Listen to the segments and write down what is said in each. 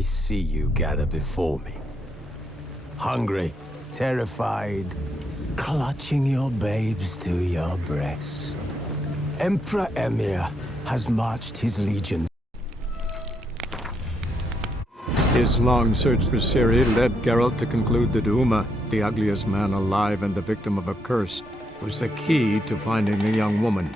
I see you gather before me. Hungry, terrified, clutching your babes to your breast. Emperor Emir has marched his legion. His long search for Ciri led Geralt to conclude that Uma, the ugliest man alive and the victim of a curse, was the key to finding the young woman.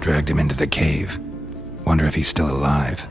Dragged him into the cave. Wonder if he's still alive.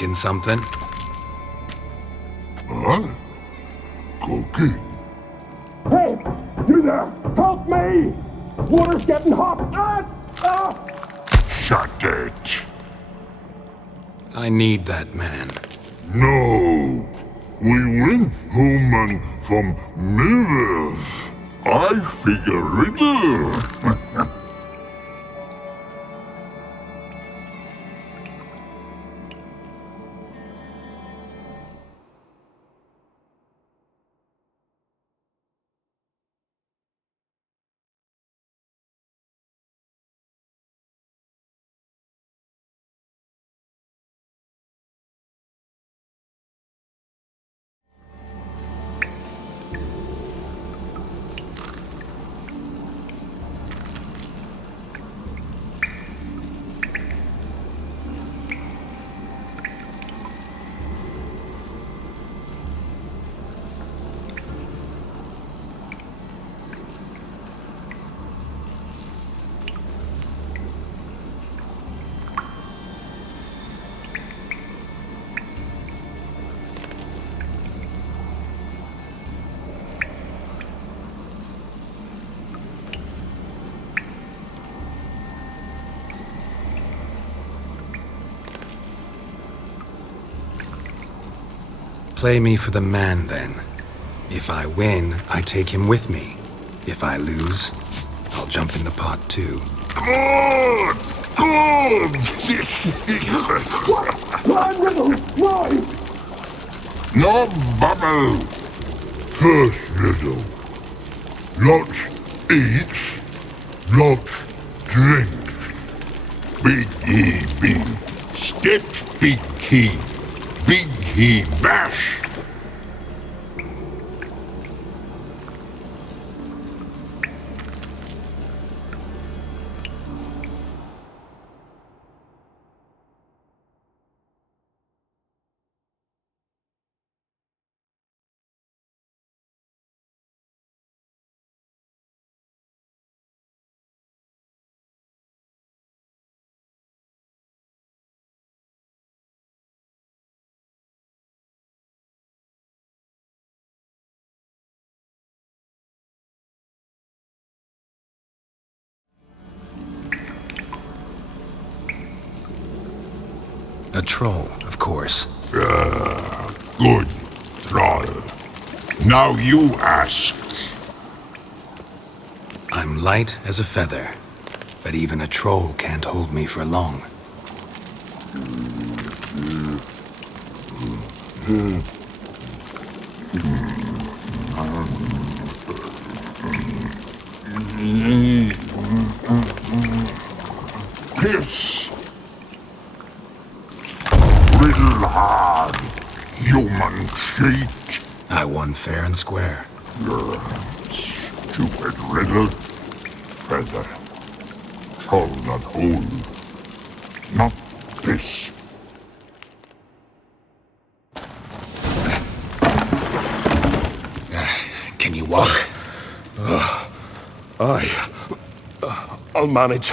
cooking something? Huh? Cooking? Hey, you there! Help me! Water's getting hot! Shut it! I need that man. No! We went home from mirrors. I figure riddle. Play me for the man, then. If I win, I take him with me. If I lose, I'll jump in the pot, too. Good! Good! Run, Riddle! Run! No bubble! First riddle. Lots eats, lots drinks. Big he big. Steps big he. Big he bash. A troll, of course. Good, troll. Now you ask. I'm light as a feather, but even a troll can't hold me for long. Piss. Riddle hard, human cheat. I won fair and square. Stupid riddle. Feather. Troll not hold. Not piss. Can you walk? I'll manage.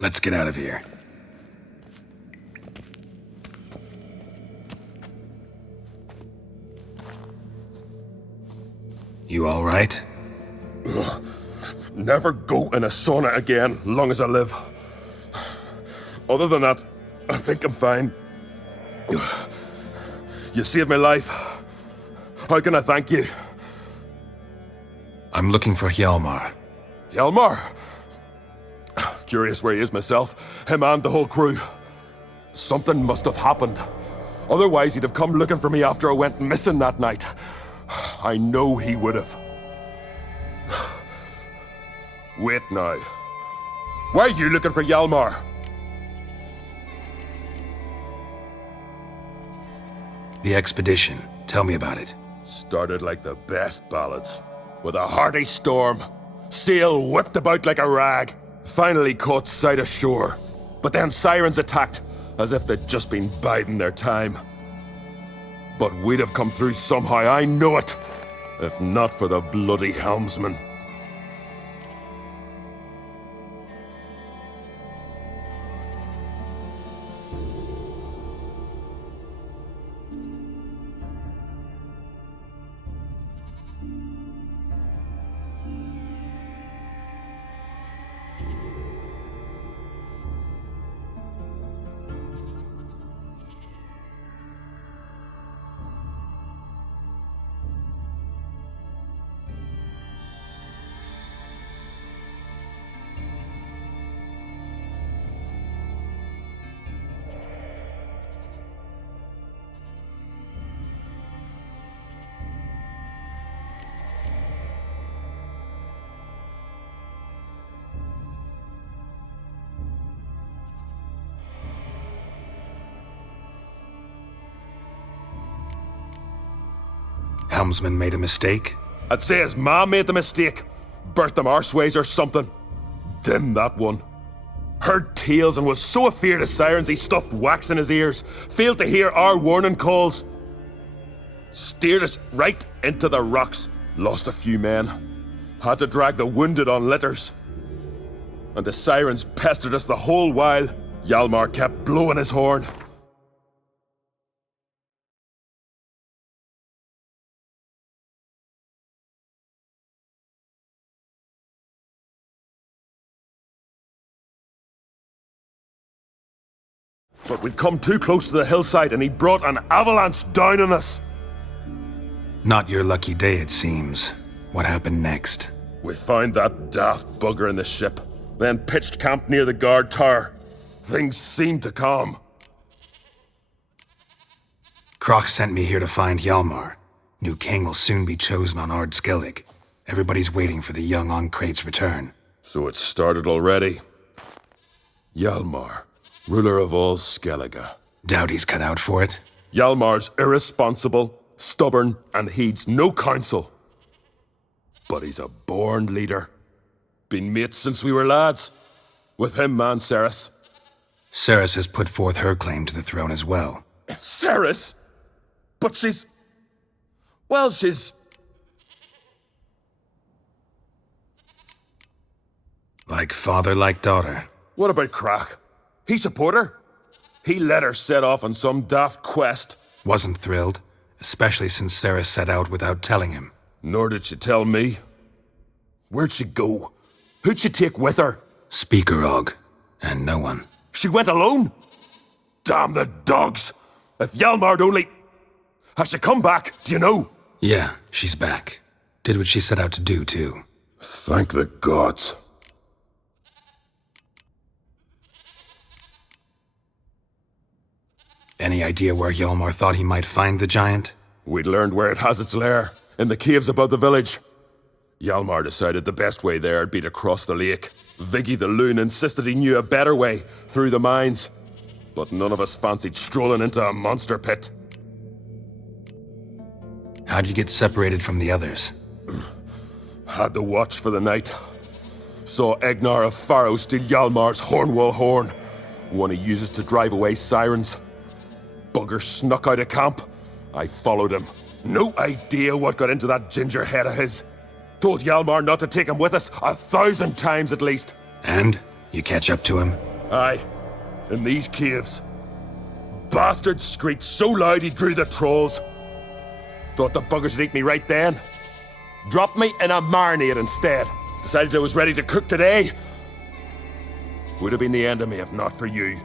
Let's get out of here. You all right? Never go in a sauna again, long as I live. Other than that, I think I'm fine. You saved my life. How can I thank you? I'm looking for Hjalmar. Hjalmar? Curious where he is myself. Him and the whole crew. Something must have happened. Otherwise, he'd have come looking for me after I went missing that night. I know he would have. Wait now. Why are you looking for Hjalmar? The expedition. Tell me about it. Started like the best ballads. With a hearty storm. Sail whipped about like a rag. Finally caught sight of shore. But then sirens attacked, as if they'd just been biding their time. But we'd have come through somehow, I know it. If not for the bloody helmsman. Helmsman made a mistake? I'd say his ma made the mistake. Birthed them arseways or something. Dim that one. Heard tales and was so afeard of sirens he stuffed wax in his ears. Failed to hear our warning calls. Steered us right into the rocks. Lost a few men. Had to drag the wounded on litters. And the sirens pestered us the whole while. Hjalmar kept blowing his horn. But we'd come too close to the hillside and he brought an avalanche down on us. Not your lucky day, it seems. What happened next? We found that daft bugger in the ship, then pitched camp near the guard tower. Things seemed to calm. Kroch sent me here to find Hjalmar. New king will soon be chosen on Ard Skellig. Everybody's waiting for the young Ancrate's return. So it started already. Hjalmar, ruler of all Skellige. Doubt he's cut out for it. Hjalmar's irresponsible, stubborn, and heeds no counsel. But he's a born leader. Been mates since we were lads. With him, man, Cerys. Cerys has put forth her claim to the throne as well. Cerys? But she's... Well, she's... Like father, like daughter. What about Crach? He support her? He let her set off on some daft quest. Wasn't thrilled, especially since Cerys set out without telling him. Nor did she tell me. Where'd she go? Who'd she take with her? Speakerog, and no one. She went alone? Damn the dogs! If Hjalmar'd only... Has she come back, do you know? Yeah, she's back. Did what she set out to do, too. Thank the gods. Any idea where Hjalmar thought he might find the giant? We'd learned where it has its lair, in the caves above the village. Hjalmar decided the best way there'd be to cross the lake. Viggy the loon insisted he knew a better way, through the mines. But none of us fancied strolling into a monster pit. How'd you get separated from the others? Had the watch for the night. Saw Egnar of Faro steal Hjalmar's Hornwall horn, one he uses to drive away sirens. Bugger snuck out of camp. I followed him. No idea what got into that ginger head of his. Told Hjalmar not to take him with us 1,000 times at least. And? You catch up to him? Aye. In these caves. Bastard screeched so loud he drew the trolls. Thought the buggers would eat me right then. Dropped me in a marinade instead. Decided I was ready to cook today. Would have been the end of me if not for you.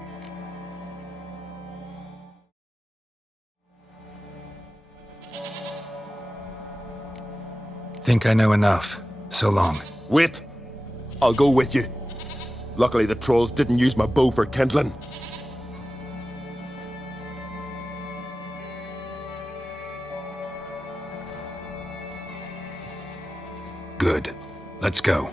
Think I know enough. So long. Wait. I'll go with you. Luckily the trolls didn't use my bow for kindling. Good. Let's go.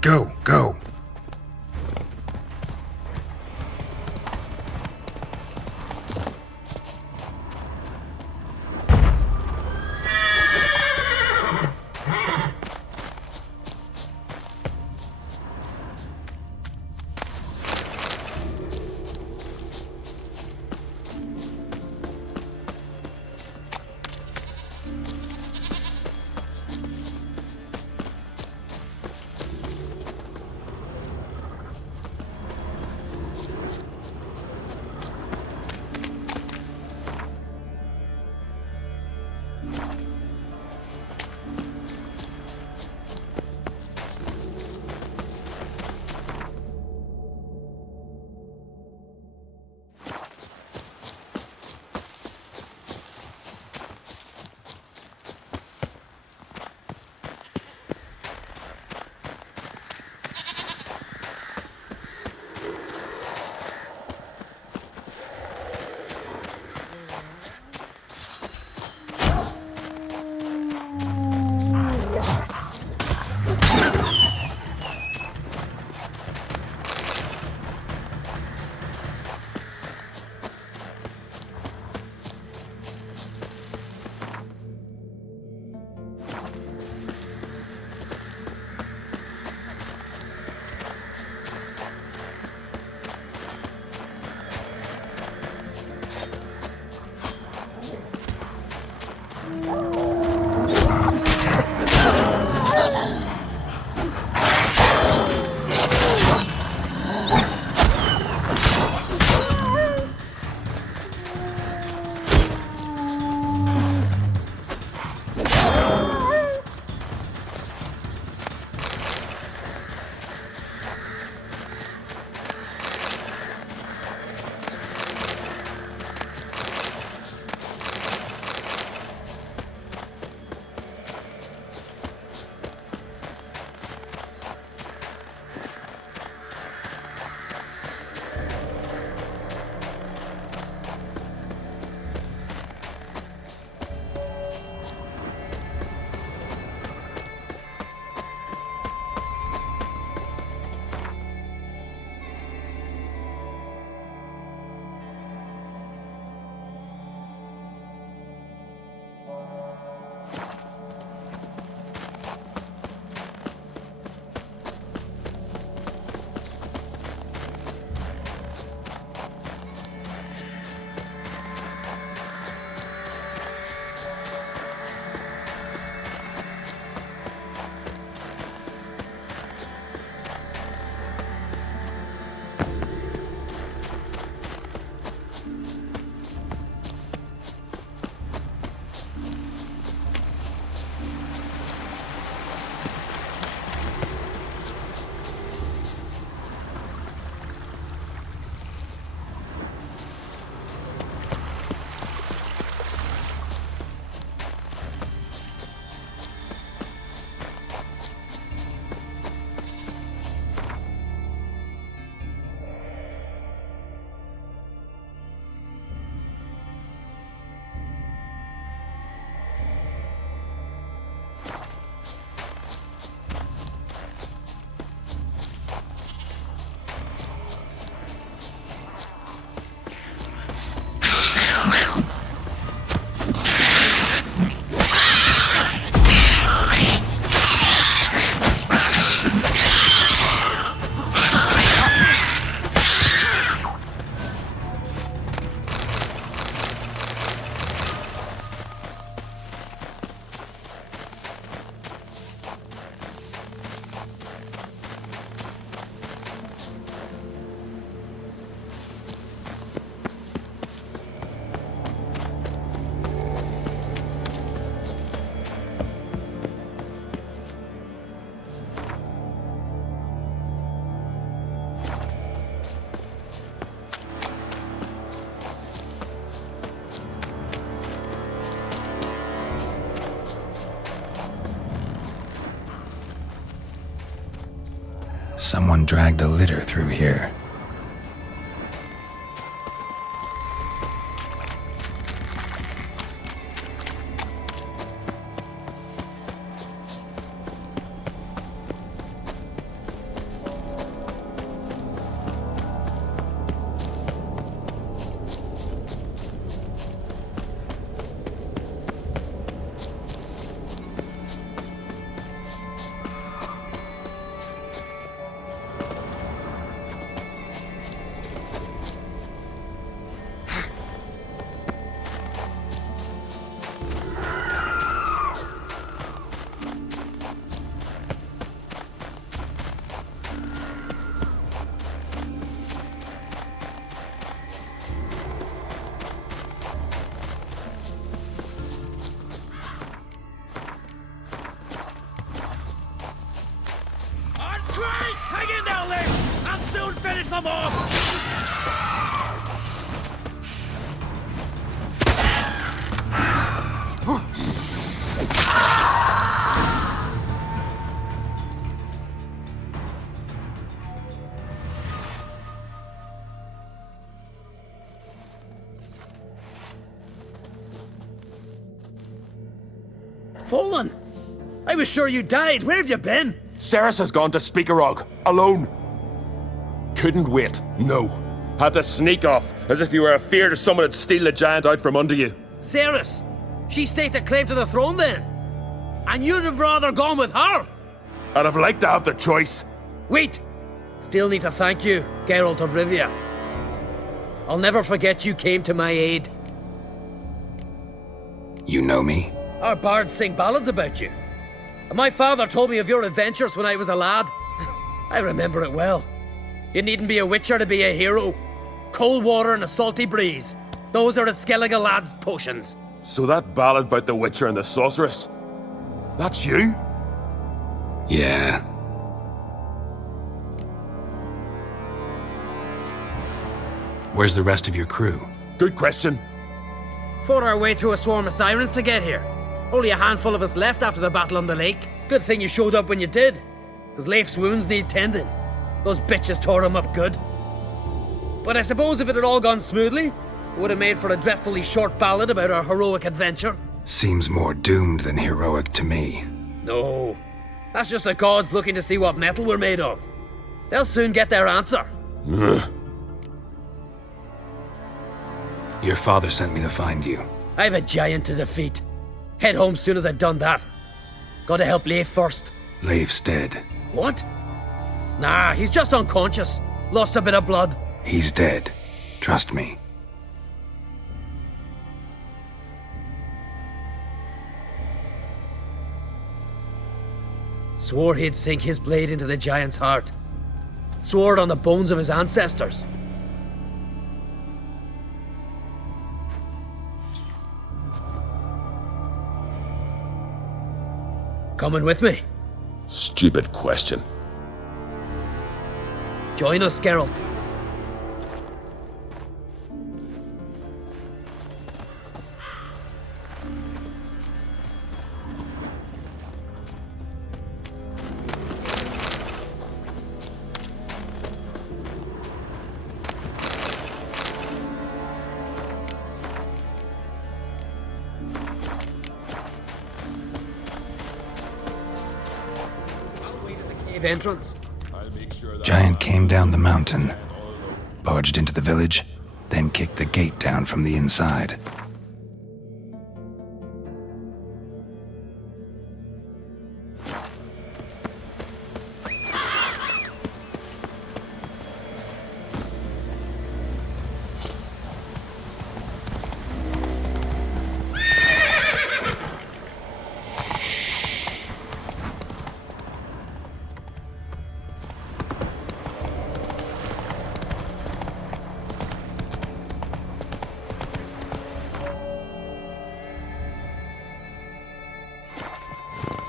Go, go. Someone dragged a litter through here. Hang in there, Lee! I'll soon finish them off! Fallen! I was sure you died. Where have you been? Cerys has gone to Speakerog, alone. Couldn't wait, no. Had to sneak off, as if you were afeard someone would steal the giant out from under you. Cerys? She staked a claim to the throne then? And you'd have rather gone with her? I'd have liked to have the choice. Wait! Still need to thank you, Geralt of Rivia. I'll never forget you came to my aid. You know me? Our bards sing ballads about you. And my father told me of your adventures when I was a lad. I remember it well. You needn't be a witcher to be a hero. Cold water and a salty breeze. Those are a Skellige lad's potions. So that ballad about the Witcher and the Sorceress, that's you? Yeah. Where's the rest of your crew? Good question. Fought our way through a swarm of sirens to get here. Only a handful of us left after the battle on the lake. Good thing you showed up when you did. Because Leif's wounds need tending. Those bitches tore him up good. But I suppose if it had all gone smoothly, it would have made for a dreadfully short ballad about our heroic adventure. Seems more doomed than heroic to me. No. That's just the gods looking to see what metal we're made of. They'll soon get their answer. Your father sent me to find you. I have a giant to defeat. Head home soon as I've done that. Gotta help Leif first. Leif's dead. What? Nah, he's just unconscious. Lost a bit of blood. He's dead. Trust me. Swore he'd sink his blade into the giant's heart. Swore it on the bones of his ancestors. Coming with me? Stupid question. Join us, Geralt. I'll wait at the cave entrance. Giant came down the mountain, barged into the village, then kicked the gate down from the inside.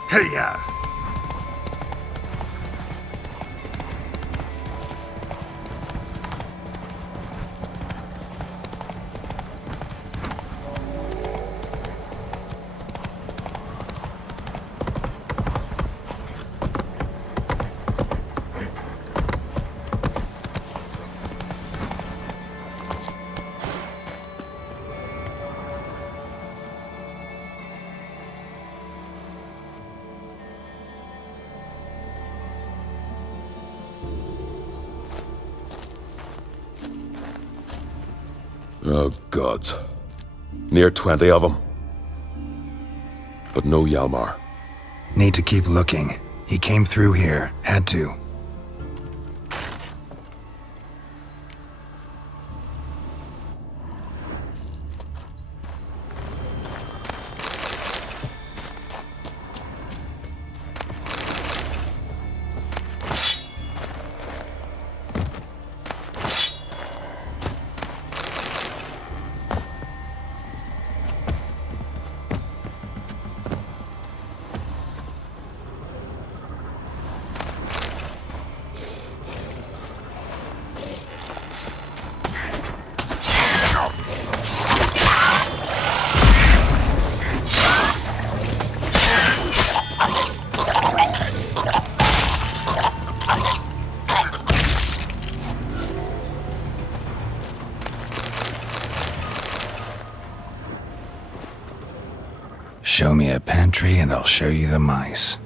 Hey-ya! Oh, gods. Near 20 of them. But no Hjalmar. Need to keep looking. He came through here. Had to. Show me a pantry and I'll show you the mice.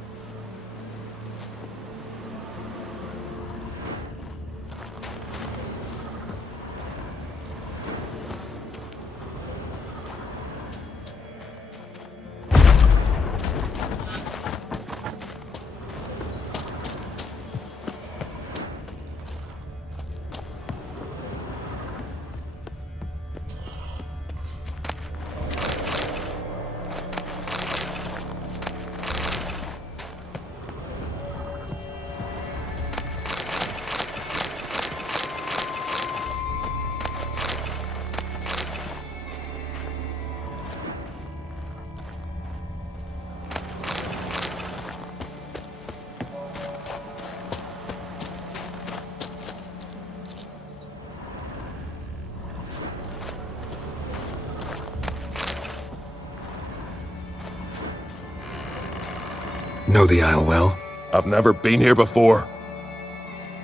Know the Isle well? I've never been here before.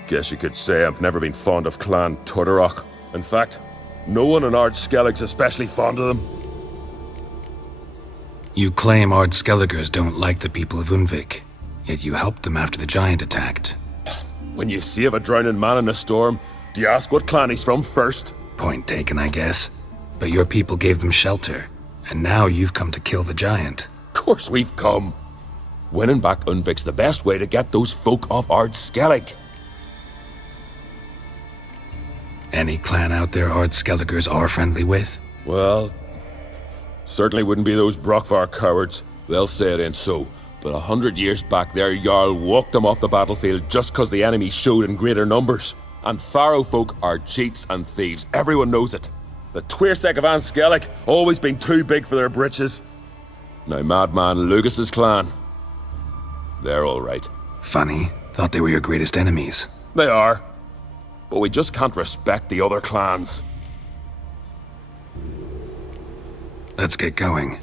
Guess you could say I've never been fond of Clan Tudorok. In fact, no one in Ard Skellig's especially fond of them. You claim Ard Skelligers don't like the people of Unvik, yet you helped them after the giant attacked. When you save a drowning man in a storm, do you ask what clan he's from first? Point taken, I guess. But your people gave them shelter, and now you've come to kill the giant. Of course we've come. Winning back Unvik's the best way to get those folk off Ard Skellig. Any clan out there Ard Skelligers are friendly with? Well, certainly wouldn't be those Brockvar cowards. They'll say it ain't so. But 100 years back their Jarl walked them off the battlefield just 'cause the enemy showed in greater numbers. And Faro folk are cheats and thieves. Everyone knows it. The Twirsek of An Skellig always been too big for their britches. Now Madman Lucas's clan, they're all right. Funny. Thought they were your greatest enemies. They are. But we just can't respect the other clans. Let's get going.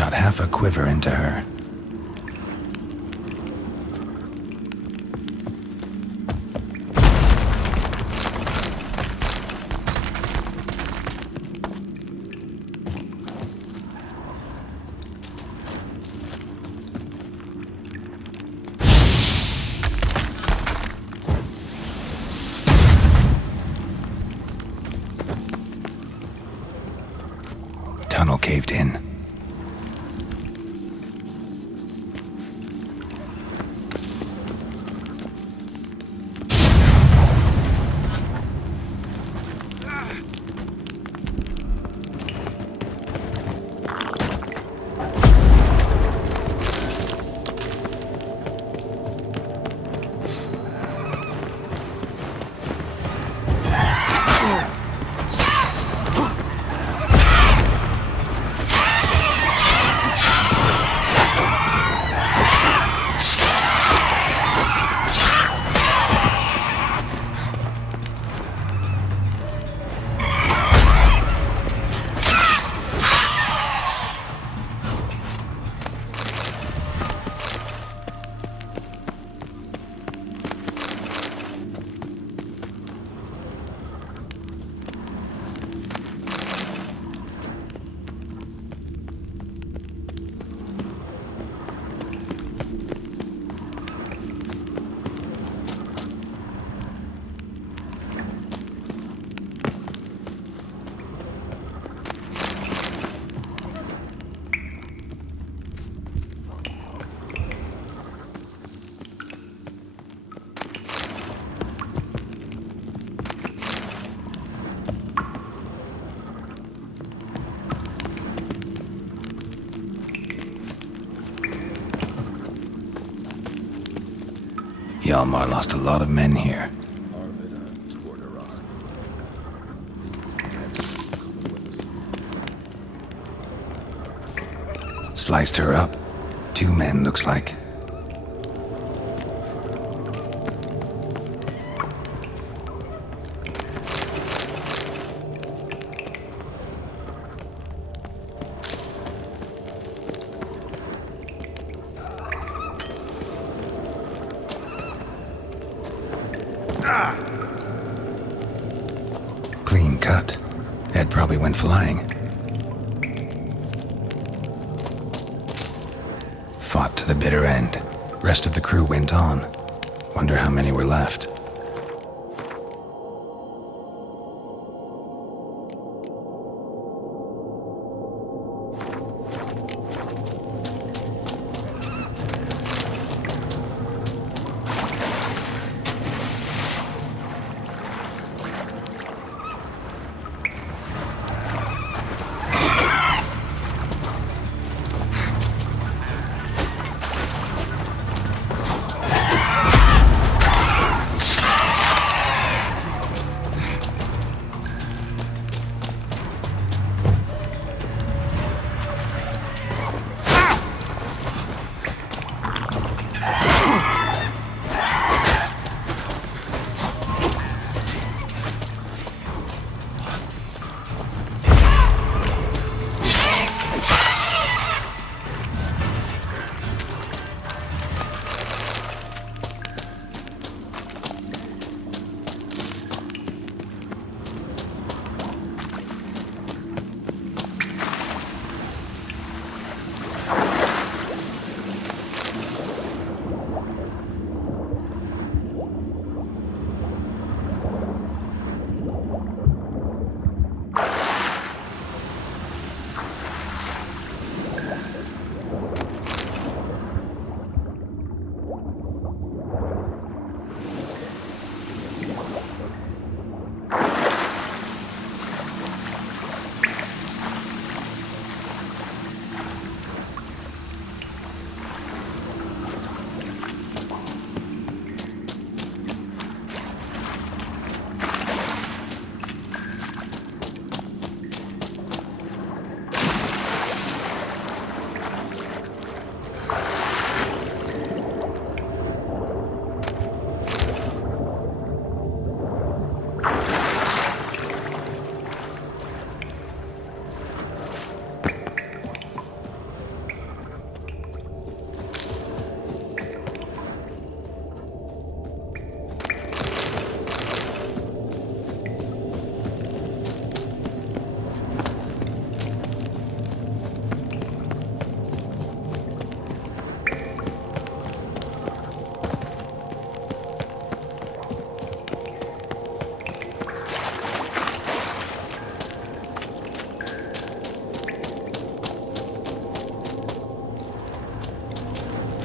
shot half a quiver into her. Tunnel caved in. Hjalmar lost a lot of men here. Sliced her up. 2 men, looks like. Clean cut. Head probably went flying. Fought to the bitter end. Rest of the crew went on. Wonder how many were left.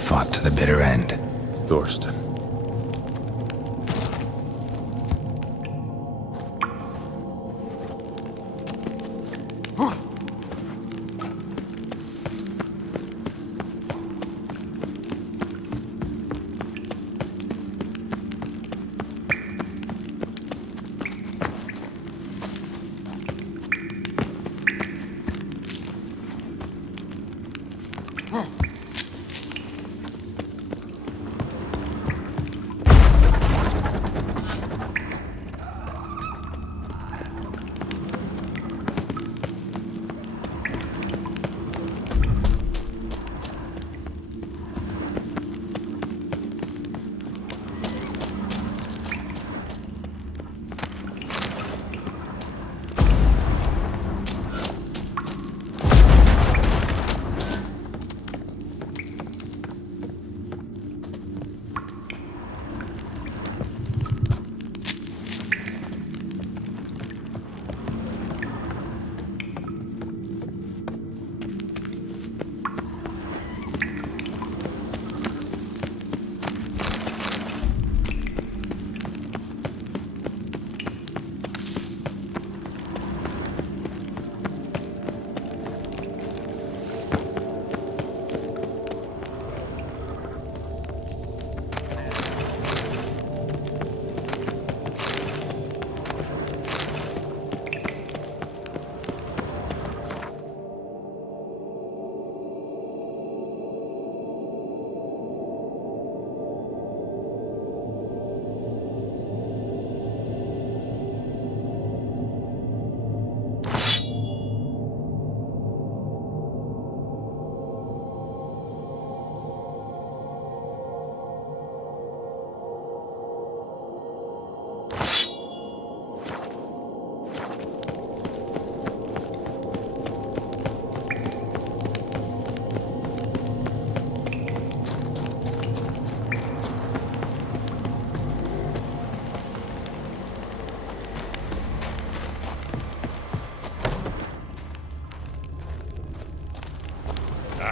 fought to the bitter end. Thorsten.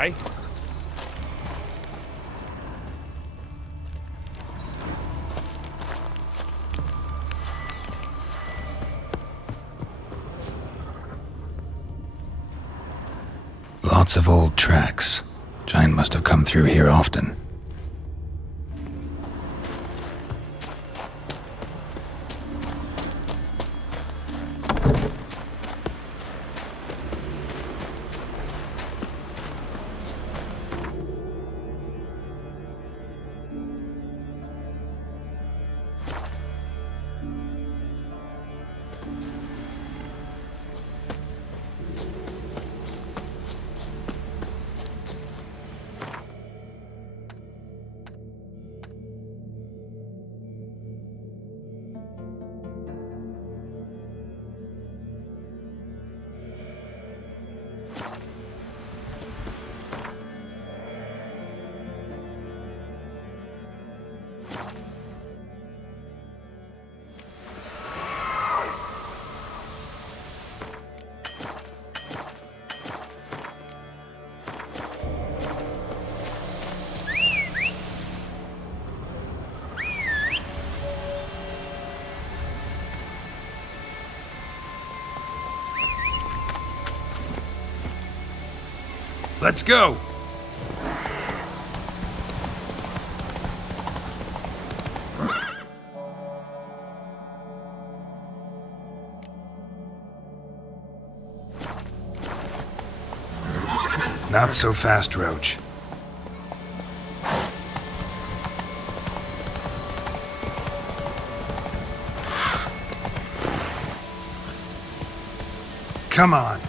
Aye? Lots of old tracks. Giant must have come through here often. Let's go! Not so fast, Roach. Come on.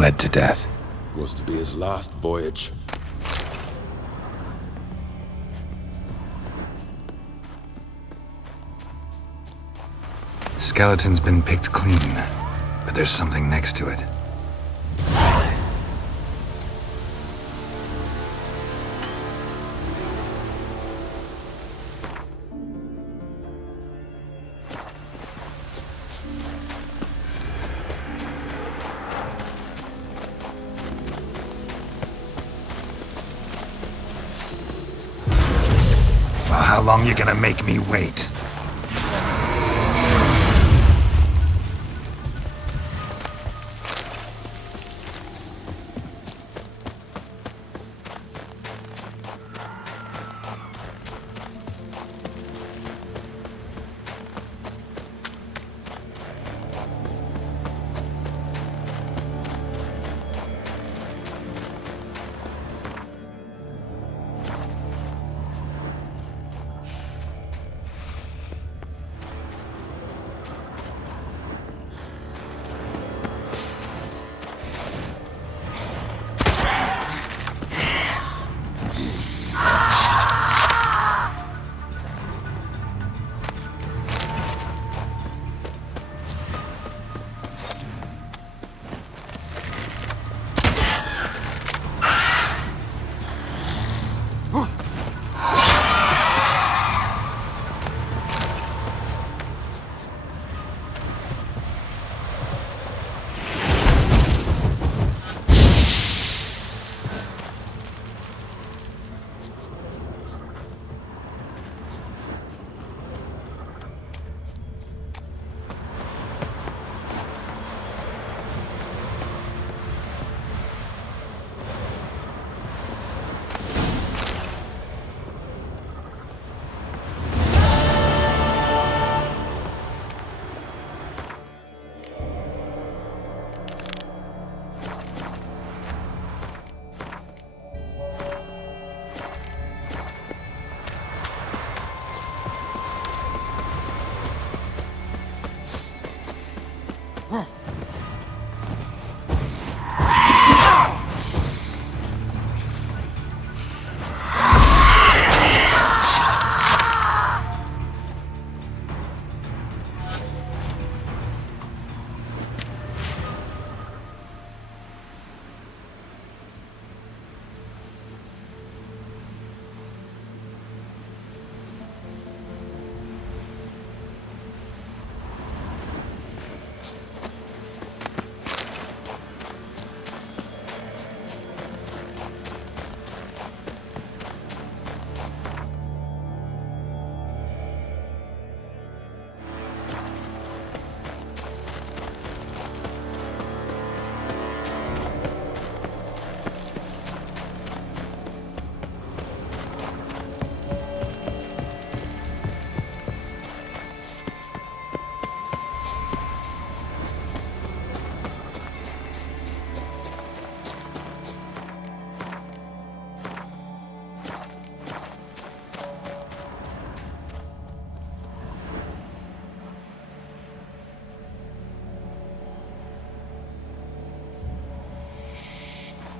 bled to death. Was to be his last voyage. Skeleton's been picked clean, but there's something next to it. Well, how long you gonna make me wait?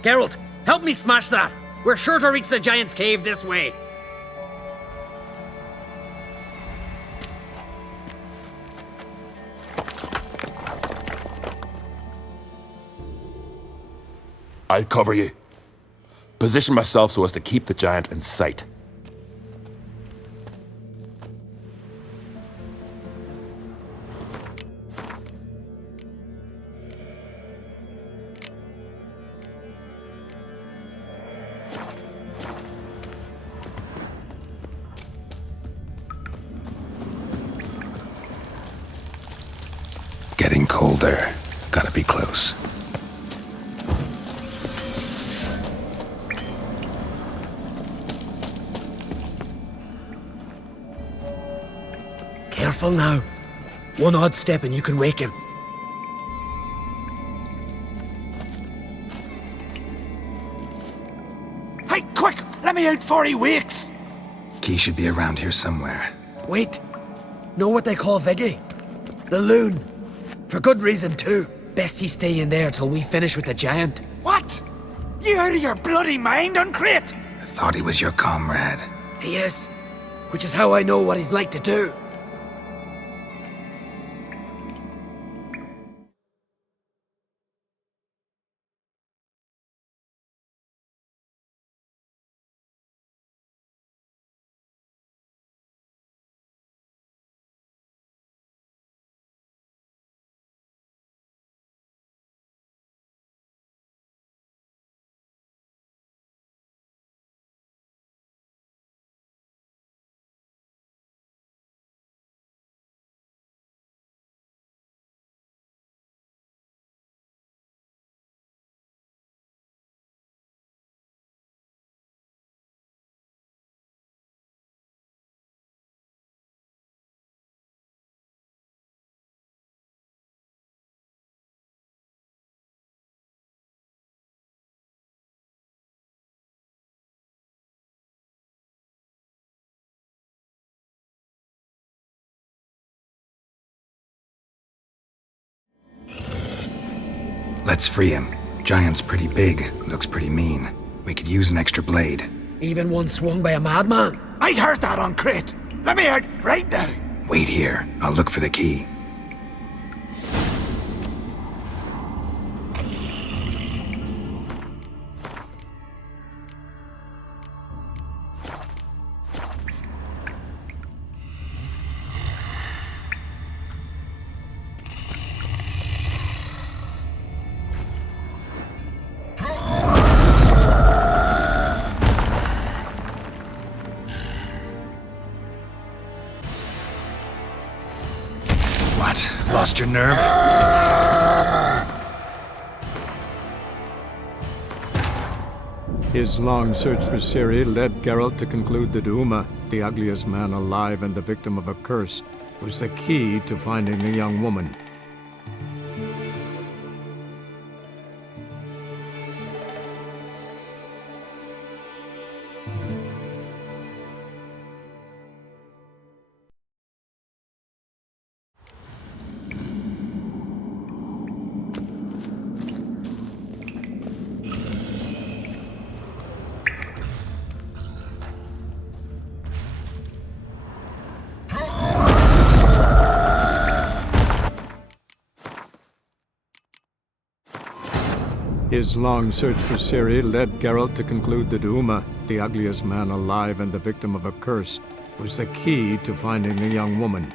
Geralt, help me smash that! We're sure to reach the Giant's Cave this way. I'll cover you. Position myself so as to keep the giant in sight. Getting colder. Gotta be close. Careful now. One odd step and you can wake him. Hey, quick! Let me out before he wakes! Key should be around here somewhere. Wait. Know what they call Veggie? The loon. For good reason too. Best he stay in there till we finish with the giant. What? You out of your bloody mind, Uncrate? I thought he was your comrade. He is. Which is how I know what he's like to do. Let's free him. Giant's pretty big, looks pretty mean. We could use an extra blade. Even one swung by a madman. I heard that, Uncrate. Let me out right now. Wait here. I'll look for the key. What? Lost your nerve? His long search for Ciri led Geralt to conclude that Uma, the ugliest man alive and the victim of a curse, was the key to finding the young woman. His long search for Ciri led Geralt to conclude that Uma, the ugliest man alive and the victim of a curse, was the key to finding the young woman.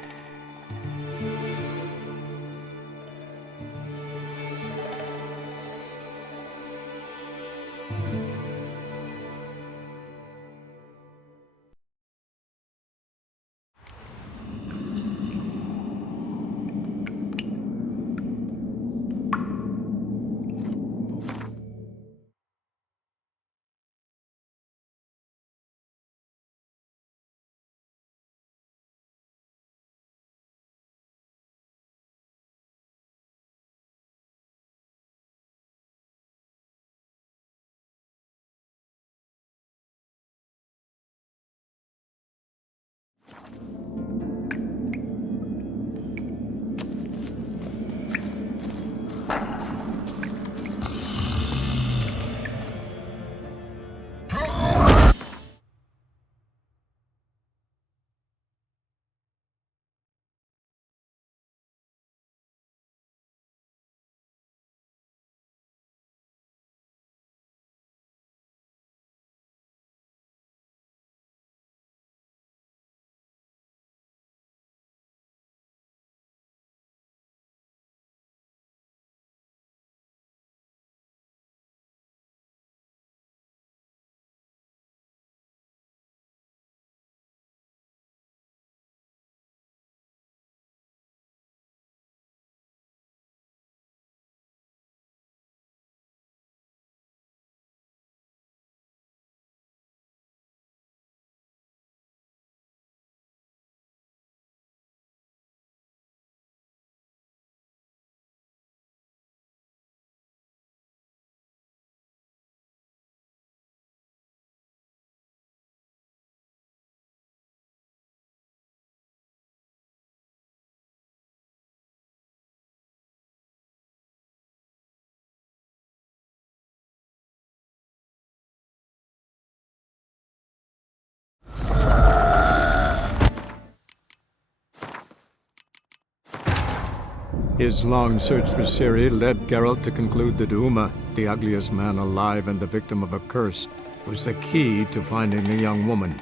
His long search for Ciri led Geralt to conclude that Uma, the ugliest man alive and the victim of a curse, was the key to finding the young woman.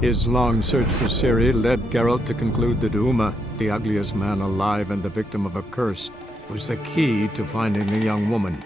His long search for Ciri led Geralt to conclude that Uma, the ugliest man alive and the victim of a curse, was the key to finding the young woman.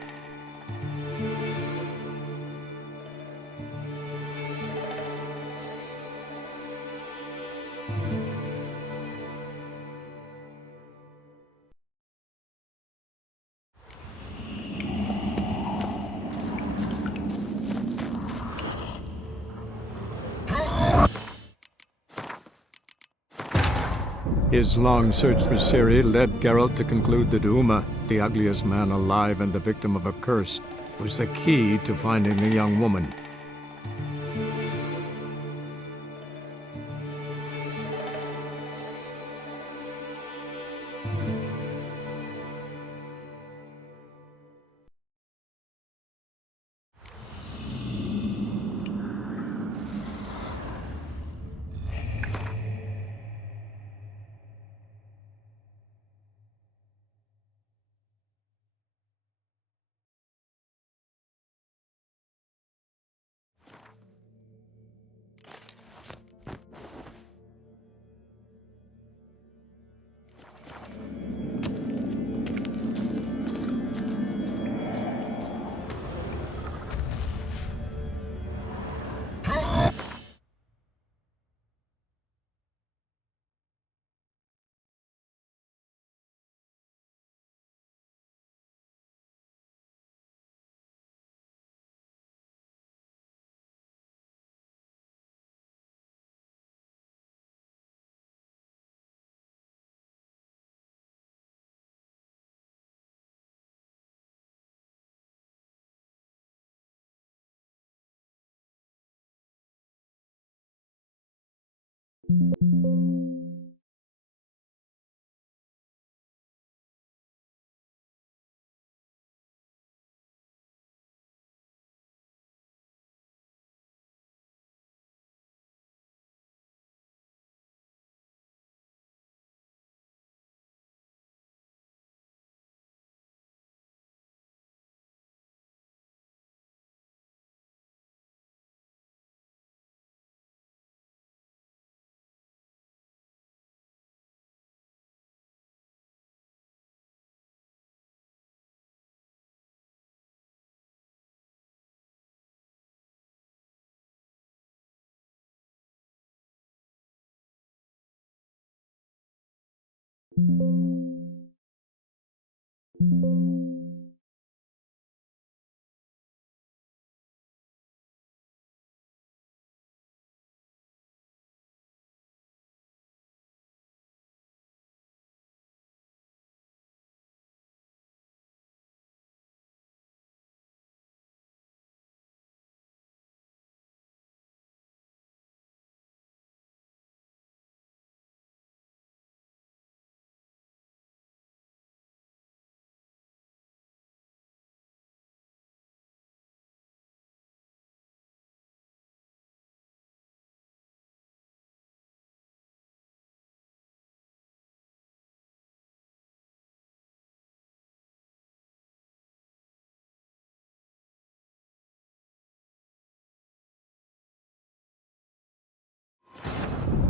His long search for Ciri led Geralt to conclude that Uma, the ugliest man alive and the victim of a curse, was the key to finding the young woman.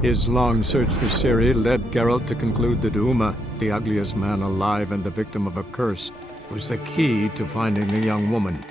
His long search for Ciri led Geralt to conclude that Uma, the ugliest man alive and the victim of a curse, was the key to finding the young woman.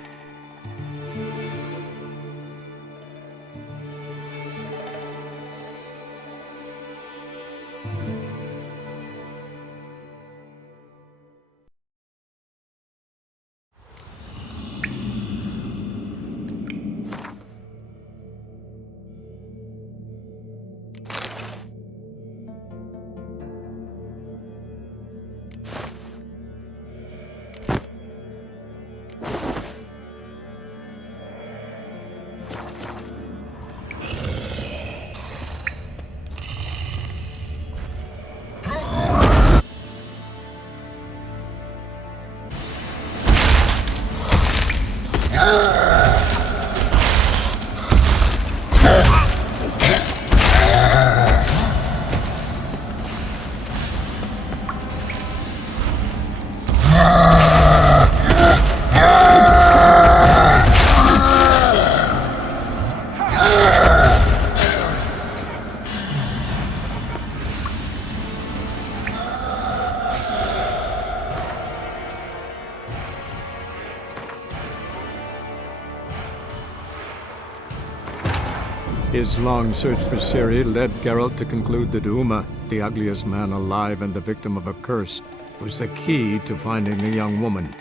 His long search for Ciri led Geralt to conclude that Uma, the ugliest man alive and the victim of a curse, was the key to finding the young woman.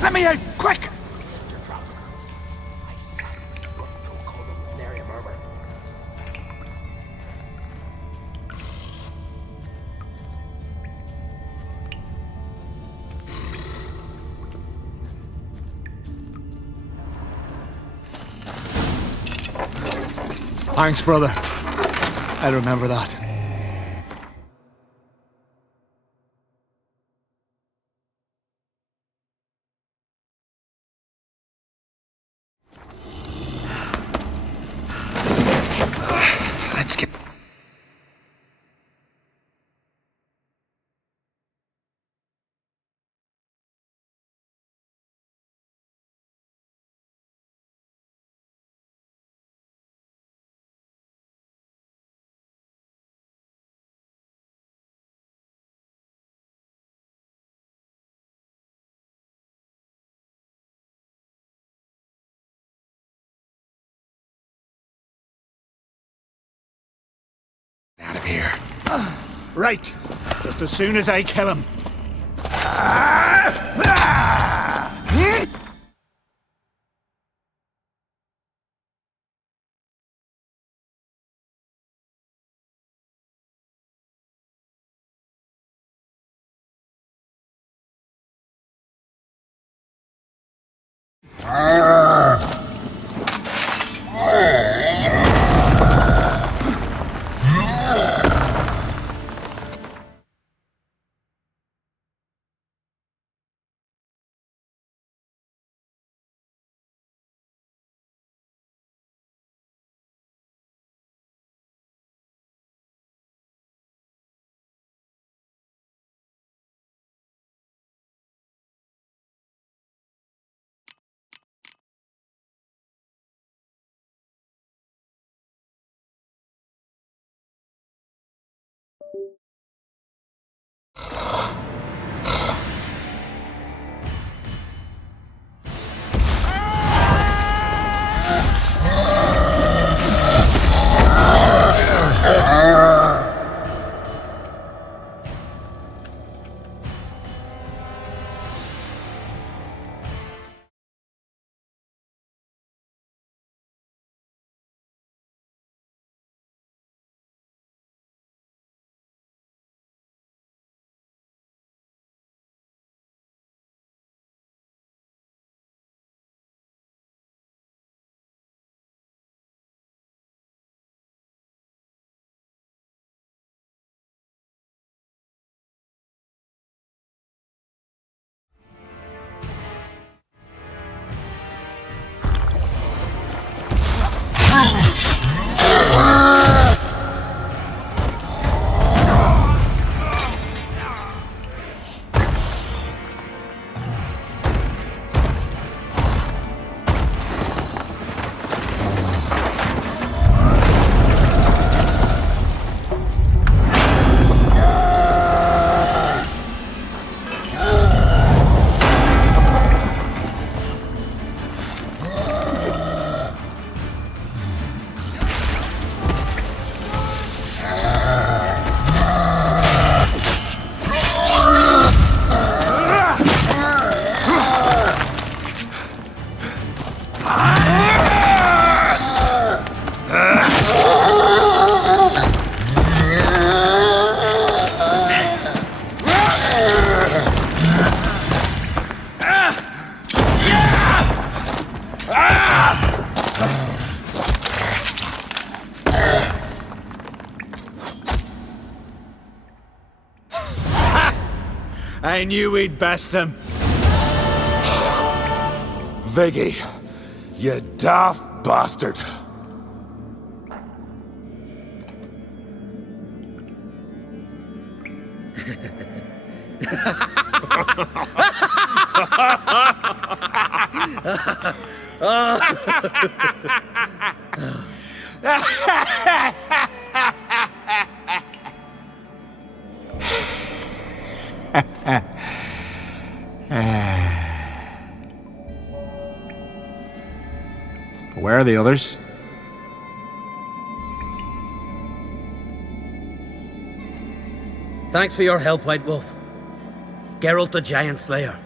Let me out, quick! Thanks, brother. I'll remember that. Out of here. Right. Just as soon as I kill him. I knew we'd best him. Viggy, you daft bastard. Where are the others? Thanks for your help, White Wolf. Geralt the Giant Slayer.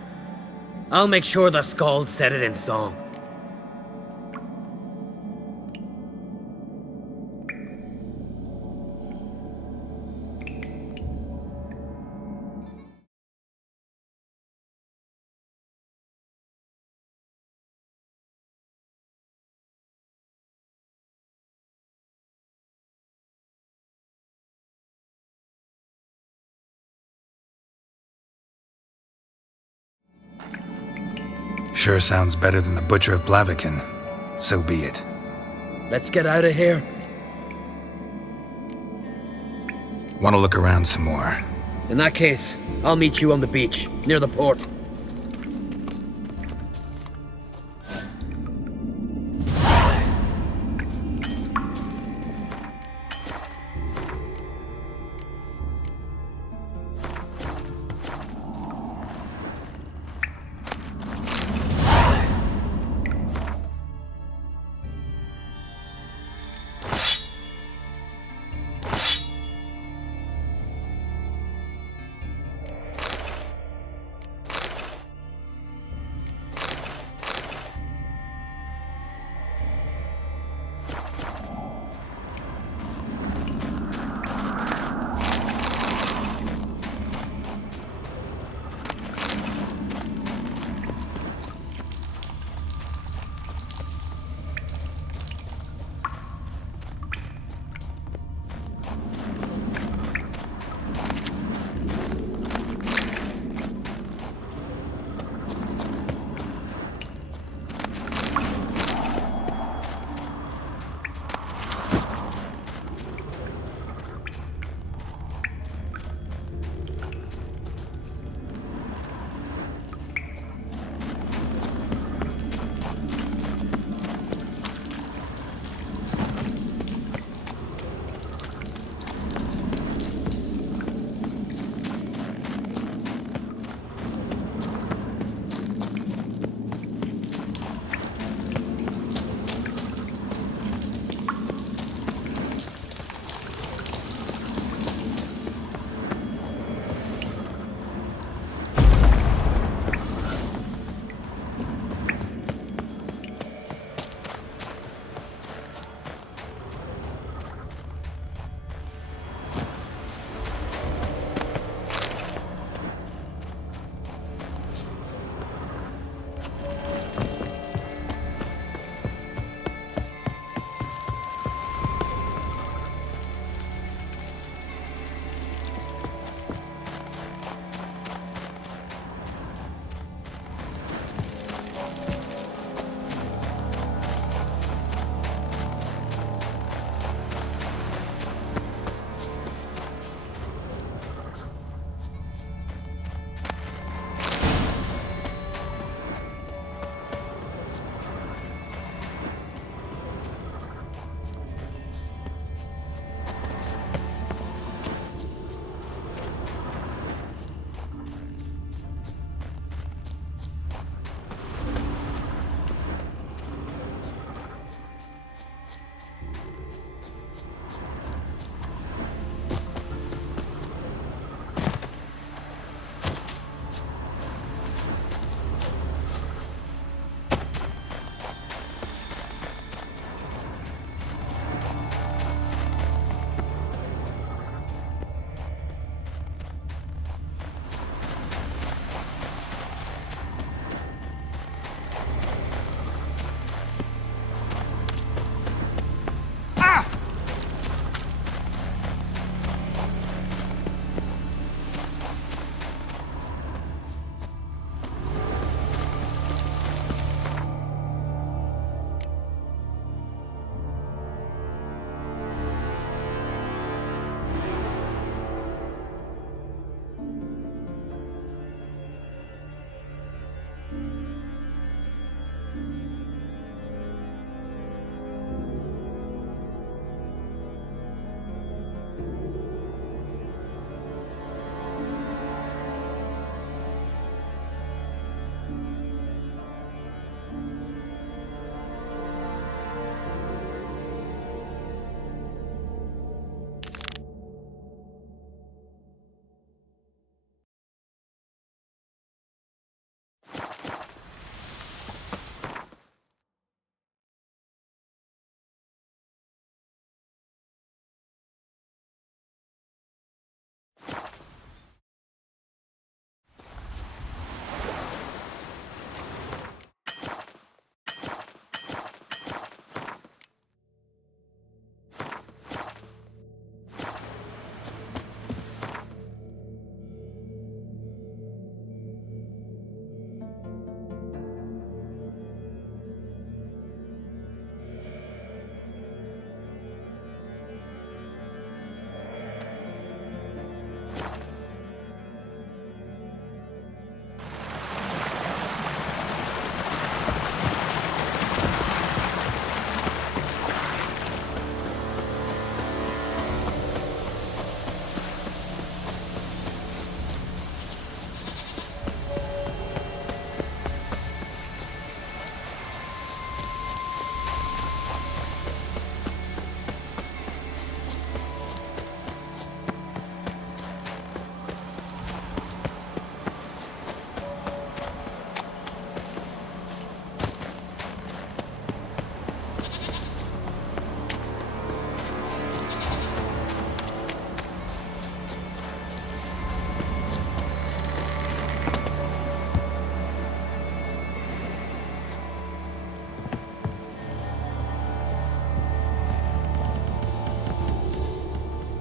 I'll make sure the Skald said it in song. Sure sounds better than the Butcher of Blaviken. So be it. Let's get out of here. Want to look around some more? In that case, I'll meet you on the beach, near the port.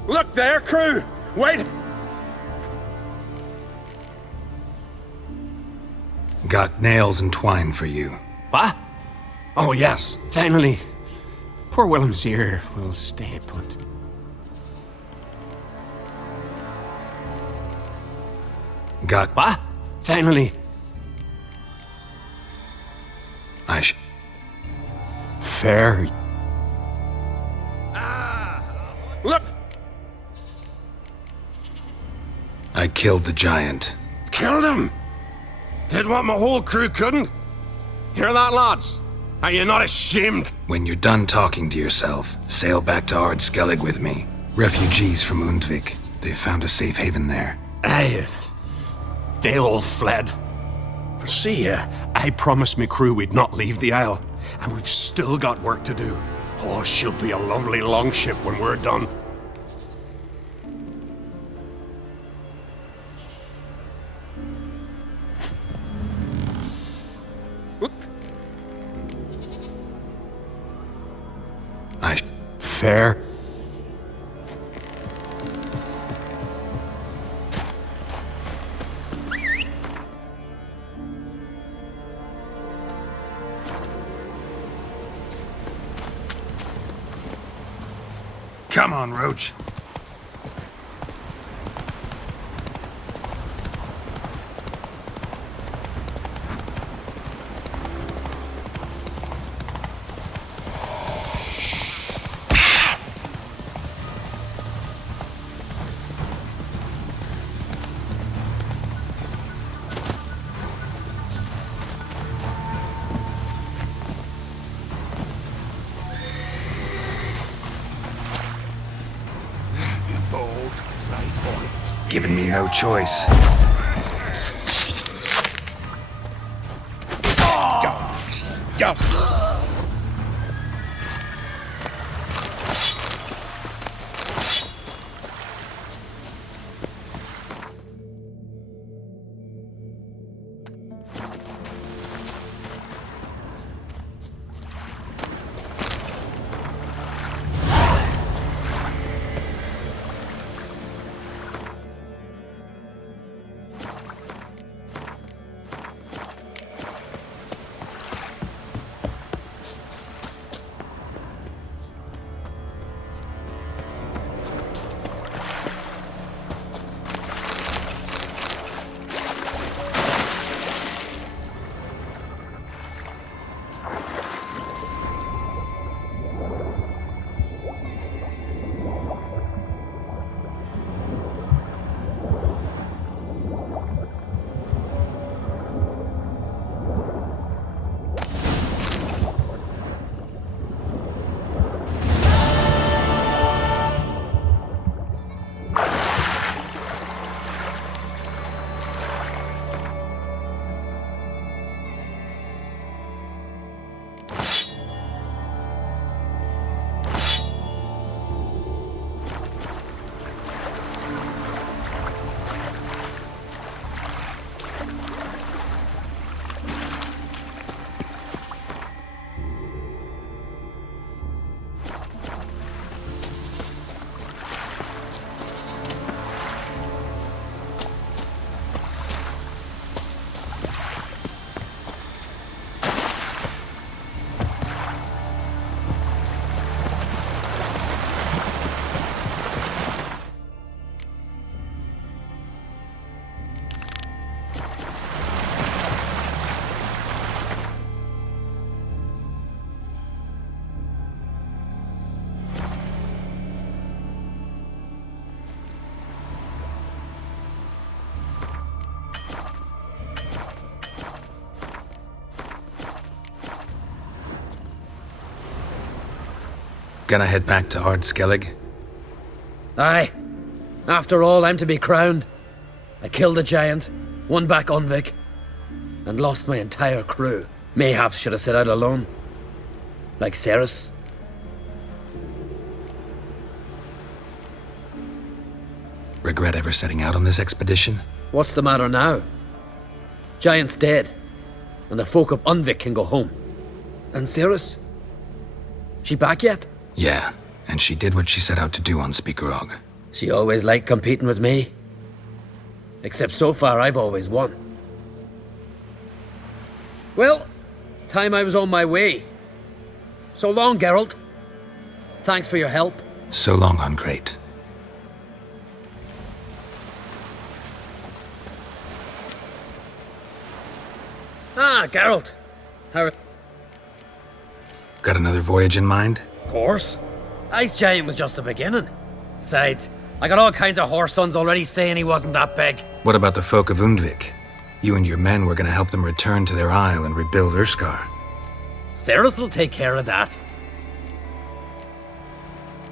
Look there, crew! Wait! Got nails and twine for you. What? Oh, yes, finally. Poor Willem's ear will stay put. Got... What? Finally. Fair. Look! I killed the giant. Killed him! Did what my whole crew couldn't? Hear that, lads? Are you not ashamed? When you're done talking to yourself, sail back to Ard Skellig with me. Refugees from Undvik. They've found a safe haven there. Aye. They all fled. See, I promised me crew we'd not leave the Isle, and we've still got work to do. Oh, she'll be a lovely longship when we're done. Fair. Come on, Roach. Giving me no choice. Jump! Gonna head back to Ard Skellig? Aye. After all, I'm to be crowned. I killed the giant, won back Undvik, and lost my entire crew. Mayhaps should have set out alone. Like Cerys. Regret ever setting out on this expedition? What's the matter now? Giant's dead, and the folk of Undvik can go home. And Cerys? She back yet? Yeah, and she did what she set out to do on Speakerog. She always liked competing with me. Except so far I've always won. Well, time I was on my way. So long, Geralt. Thanks for your help. So long, Ungreat. Ah, Geralt. How... Got another voyage in mind? Of course. Ice Giant was just the beginning. Besides, I got all kinds of horse sons already saying he wasn't that big. What about the folk of Undvik? You and your men were gonna help them return to their isle and rebuild Urskar. Cerys will take care of that.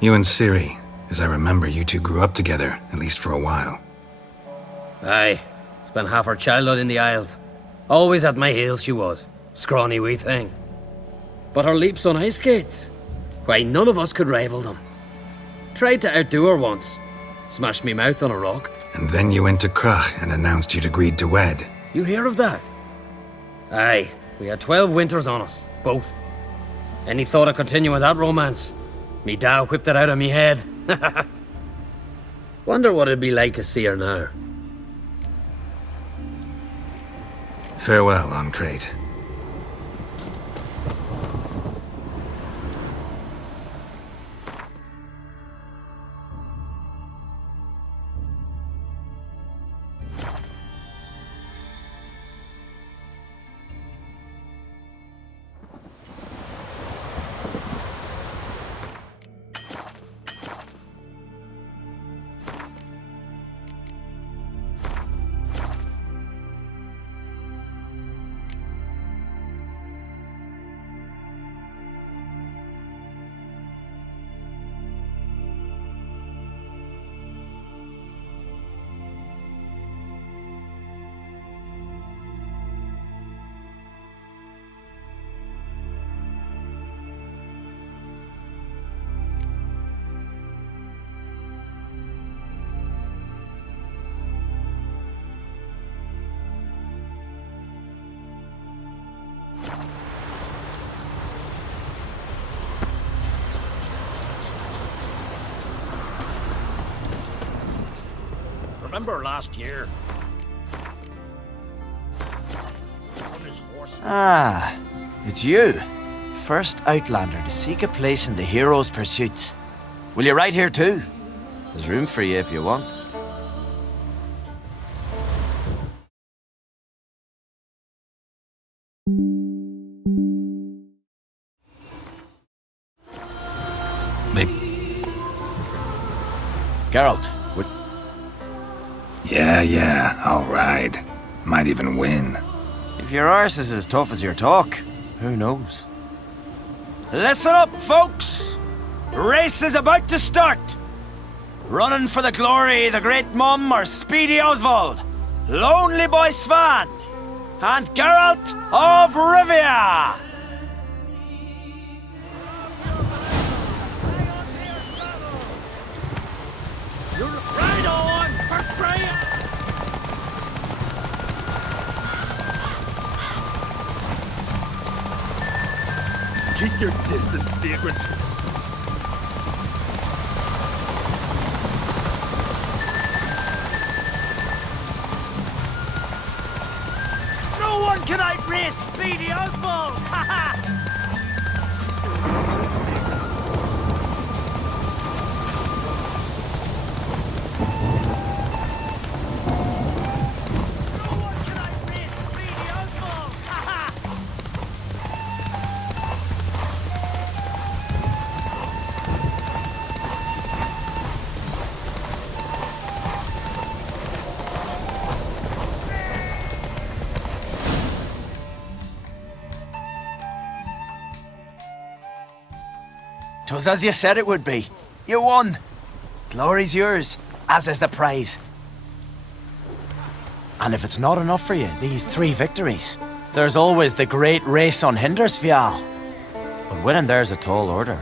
You and Ciri, as I remember, you two grew up together, at least for a while. Aye. Spent half her childhood in the Isles. Always at my heels she was. Scrawny wee thing. But her leaps on ice skates? Why, none of us could rival them. Tried to outdo her once. Smashed me mouth on a rock. And then you went to Krach and announced you'd agreed to wed. You hear of that? Aye. We had 12 winters on us. Both. Any thought of continuing that romance? Me da whipped it out of me head. Wonder what it'd be like to see her now. Farewell, Ungreat. Remember last year? Ah, it's you. First Outlander to seek a place in the hero's pursuits. Will you ride here too? There's room for you if you want. Maybe. Geralt, would... Yeah, I'll ride. Might even win. If your arse is as tough as your talk, who knows? Listen up, folks! The race is about to start! Running for the glory, the Great Mum or Speedy Oswald, Lonely Boy Svan, and Geralt of Rivia! Ride on, for Freya! Keep your distance, vagrant. No one can outrace Speedy Oswald! Ha ha! Twas as you said it would be. You won. Glory's yours, as is the prize. And if it's not enough for you, these 3 victories, there's always the great race on Hindersfjall. But winning there's a tall order.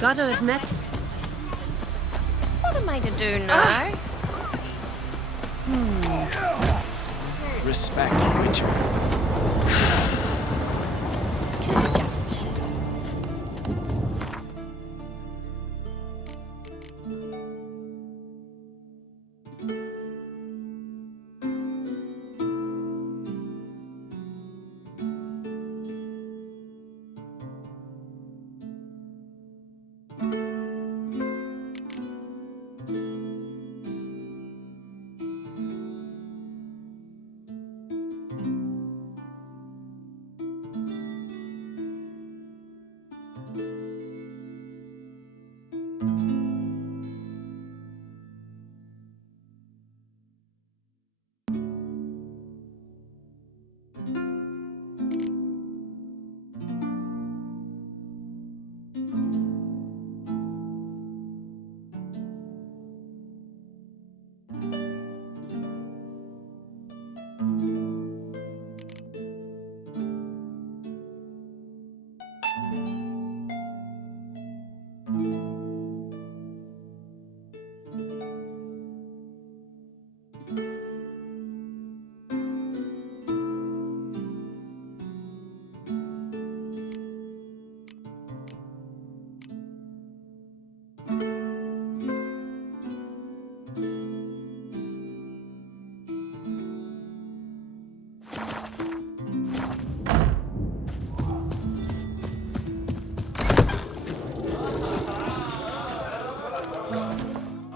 Gotta admit. What am I to do now? Respect, Witcher. Kill Jack.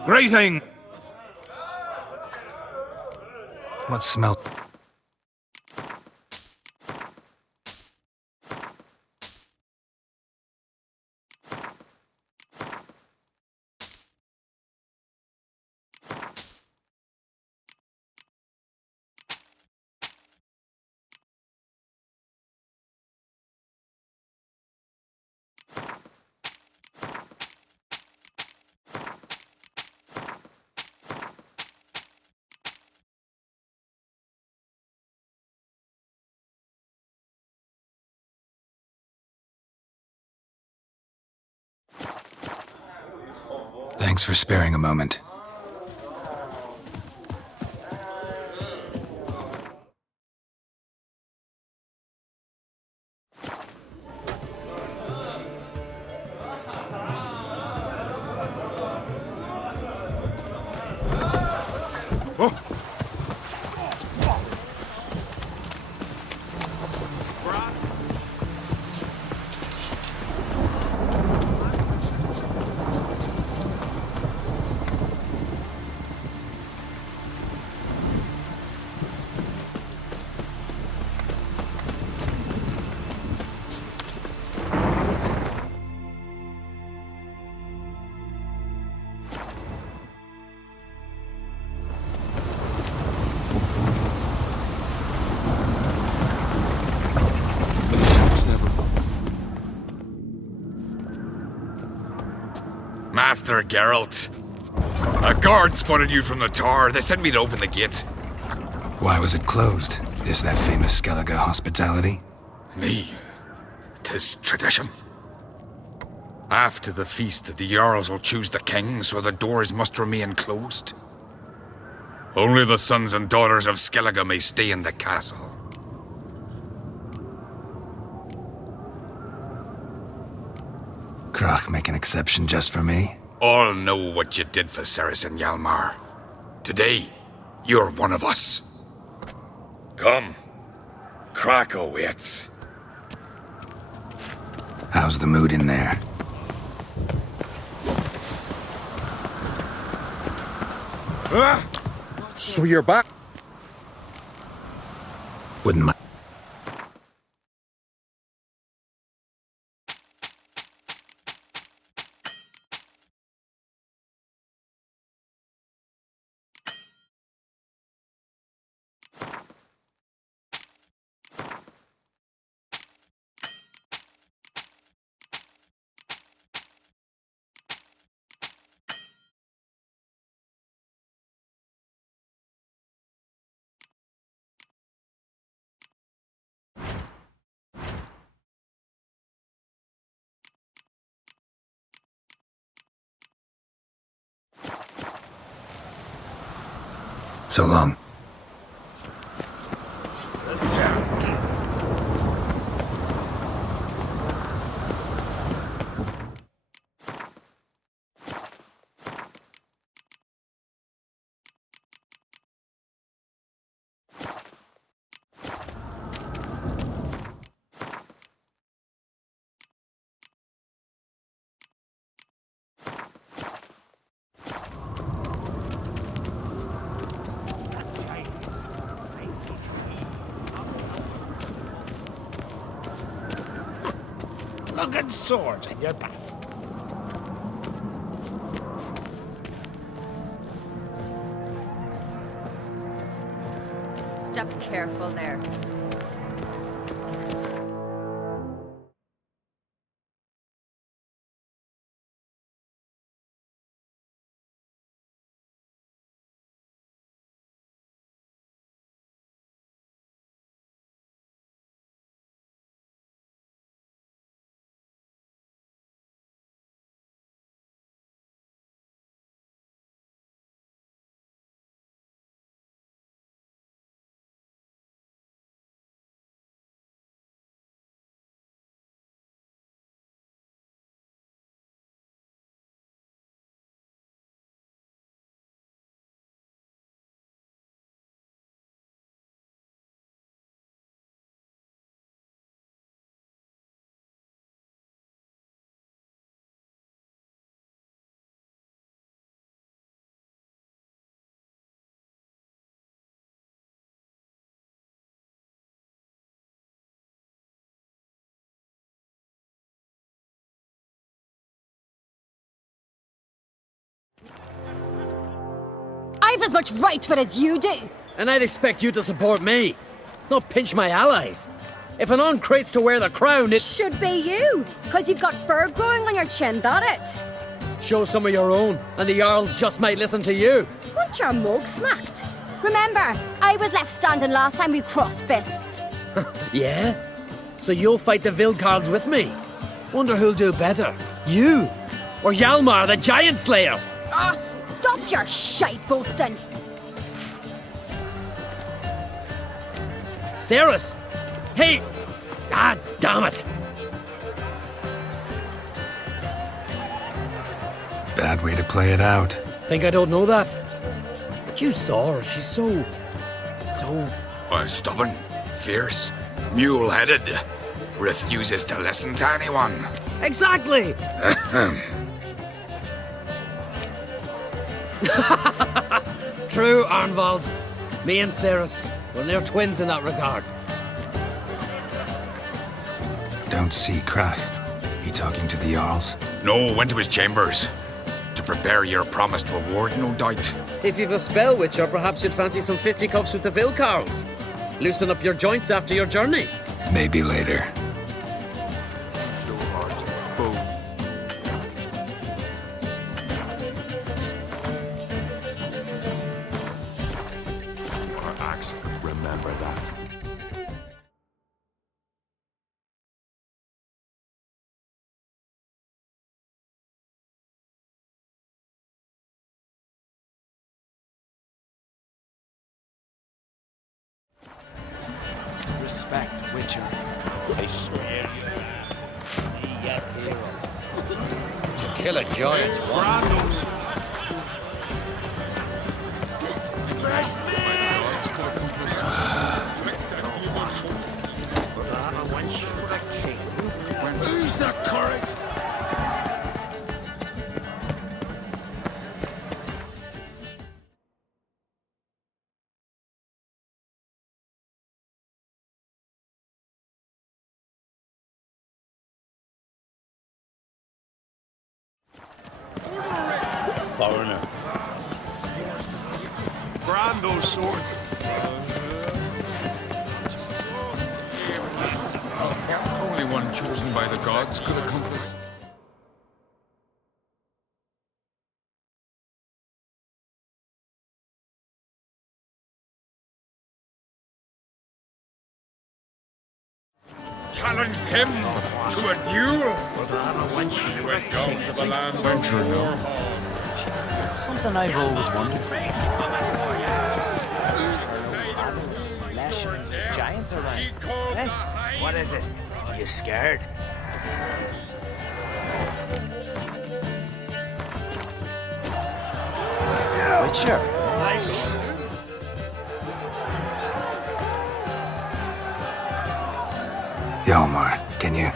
Greeting! What smell? Thanks for sparing a moment. Master Geralt. A guard spotted you from the tower. They sent me to open the gate. Why was it closed? Is that famous Skellige hospitality? Me? 'Tis tradition. After the feast, the Jarls will choose the king, so the doors must remain closed. Only the sons and daughters of Skellige may stay in the castle. Crach make an exception just for me? All know what you did for Saracen Hjalmar. Today, you're one of us. Come. Crach awaits. How's the mood in there? So you're back? Wouldn't mind. So long. Looking sword in your back. Step careful there. I've as much right to it as you do. And I'd expect you to support me, not pinch my allies. If an on-crate's to wear the crown, it should be you, because you've got fur growing on your chin, that it. Show some of your own, and the Jarls just might listen to you. Want your mug smacked? Remember, I was left standing last time we crossed fists. Yeah? So you'll fight the Vilcarls with me? Wonder who'll do better, you or Hjalmar the Giant Slayer? Oh, stop your shite boasting. Cerys! Hey! Ah, damn it! Bad way to play it out. Think I don't know that? But you saw her, she's so... Why, stubborn, fierce, mule-headed, refuses to listen to anyone. Exactly! True, Arnvald. Me and Cerys, well, they're twins in that regard. Don't see Crack. He talking to the Jarls? No, went to his chambers. To prepare your promised reward, no doubt. If you've a spell witcher, perhaps you'd fancy some fisticuffs with the Vilcarls. Loosen up your joints after your journey. Maybe later. Remember that. Respect, Witcher. I swear you yet hero. To kill a giant's one. Who's the courage? Foreigner. Brand those swords. Only one chosen by the gods could accomplish. Challenged him to a duel. He went down to the land of Something I've always wondered. presence, flesh and giants around. Hey, what is it? Are you scared? Witcher. Hjalmar, can you?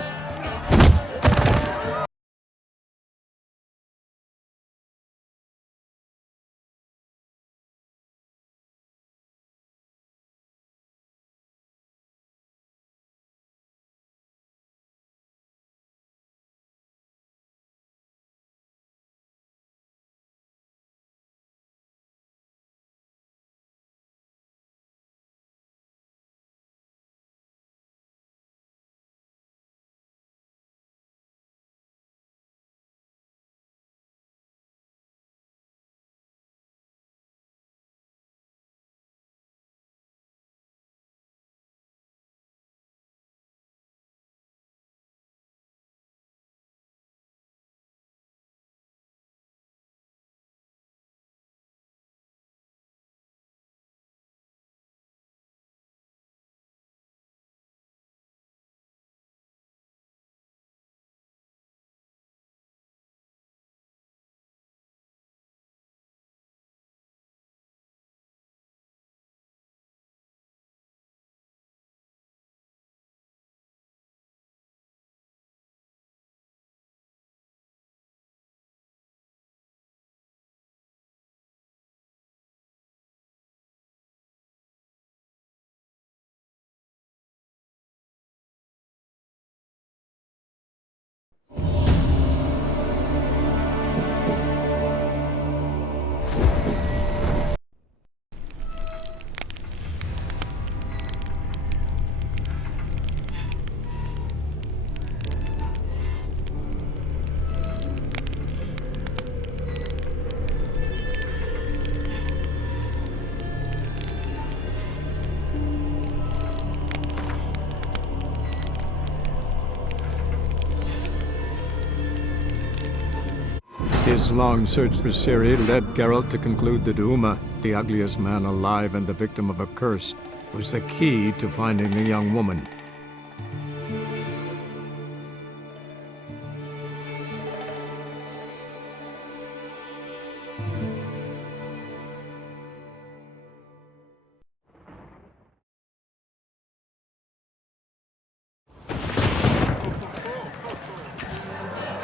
His long search for Ciri led Geralt to conclude that Uma, the ugliest man alive and the victim of a curse, was the key to finding the young woman.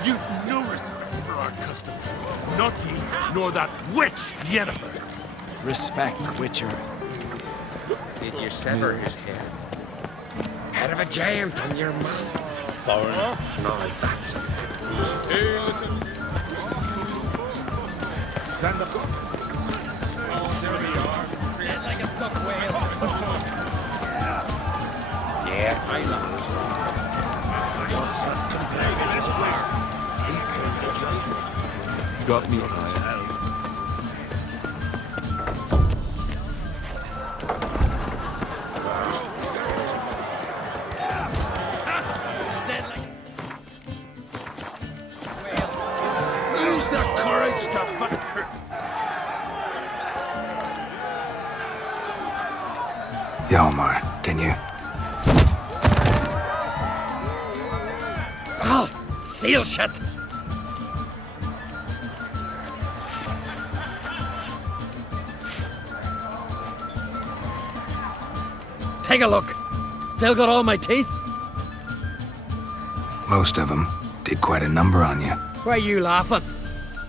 You've no respect for our customs. Not ye, nor that witch, Yennefer. Respect, Witcher. Did you sever his head? Head of a giant on your mouth. Foreigner? No, that's it. Hey, listen. Stand up. Oh, there we are. Dead like a stuck whale. Yes. I love it. What's that compared to this place? He killed the giant. Got me high. Use the courage to fight. Hjalmar, can you? Ah, seal shut. Take a look. Still got all my teeth? Most of them did quite a number on you. Why are you laughing?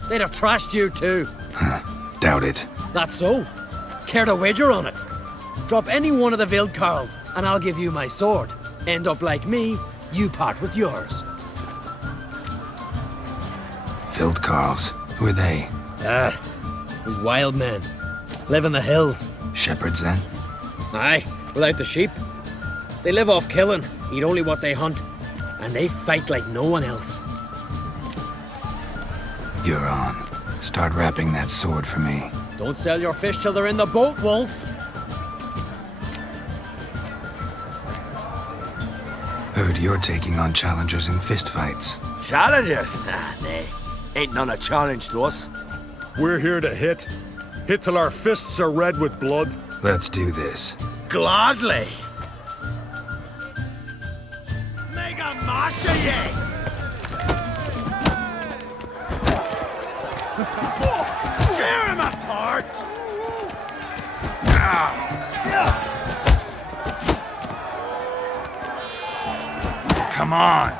They'd have trashed you too. Doubt it. That's so. Care to wager on it? Drop any one of the Wildkarls, and I'll give you my sword. End up like me, you part with yours. Wildkarls, who are they? These wild men. Live in the hills. Shepherds, then? Aye, without the sheep. They live off killing, eat only what they hunt, and they fight like no one else. You're on. Start wrapping that sword for me. Don't sell your fish till they're in the boat, Wolf. Heard you're taking on challengers in fistfights. Challengers? Nay. Ain't none a challenge to us. We're here to hit. Hit till our fists are red with blood. Let's do this. Gladly. Mega Masha ye! Tear him apart! Come on!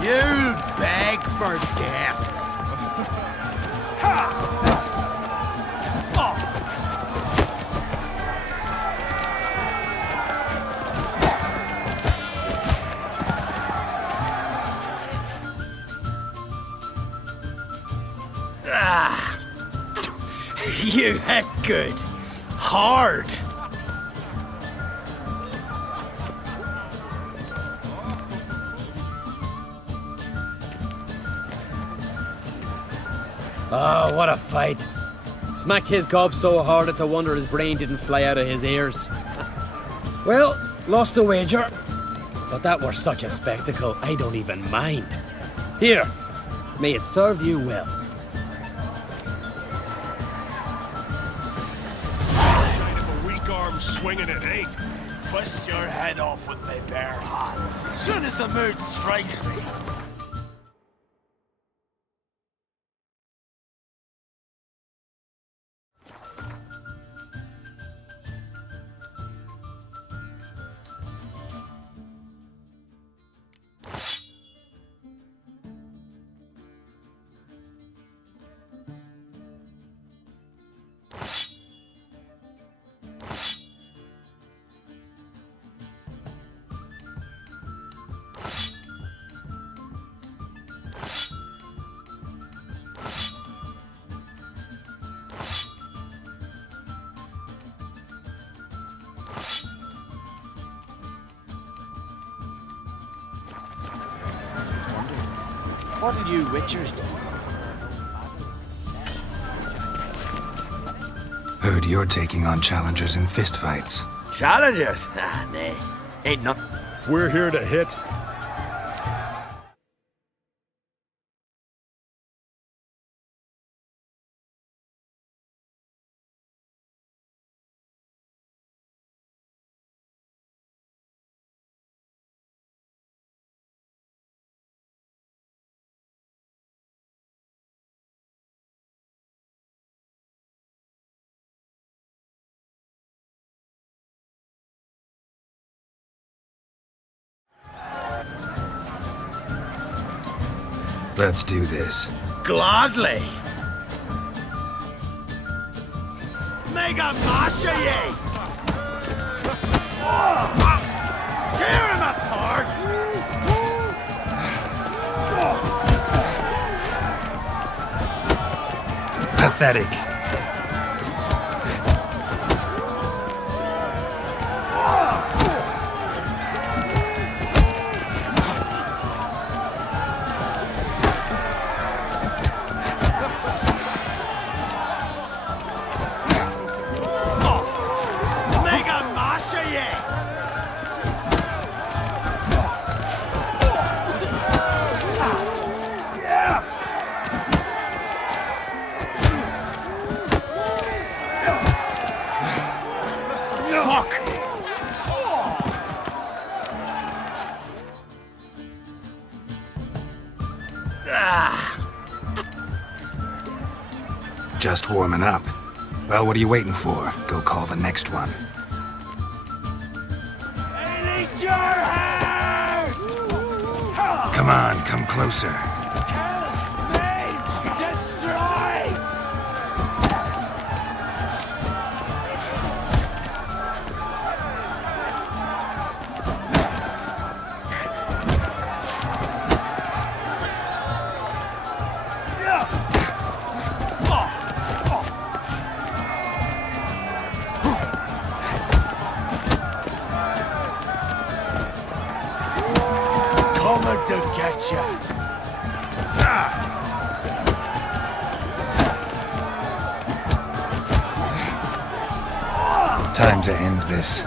You'll beg for death. You hit good. Hard. Oh, what a fight. Smacked his gob so hard it's a wonder his brain didn't fly out of his ears. Well, lost the wager. But that were such a spectacle, I don't even mind. Here, may it serve you well. Weak arm swinging it, eh? Twist your head off with my bare hands. Soon as the mood strikes me. What'll you witchers do? Heard you're taking on challengers in fistfights. Challengers? Ah, nay. Ain't no... We're here to hit. Let's do this. Gladly. Mega Masha ye! Tear him apart! Pathetic. Just warming up. Well, what are you waiting for? Go call the next one. I need your heart! Come on, come closer. Kill me! Destroy! Coming to get you. Time to end this.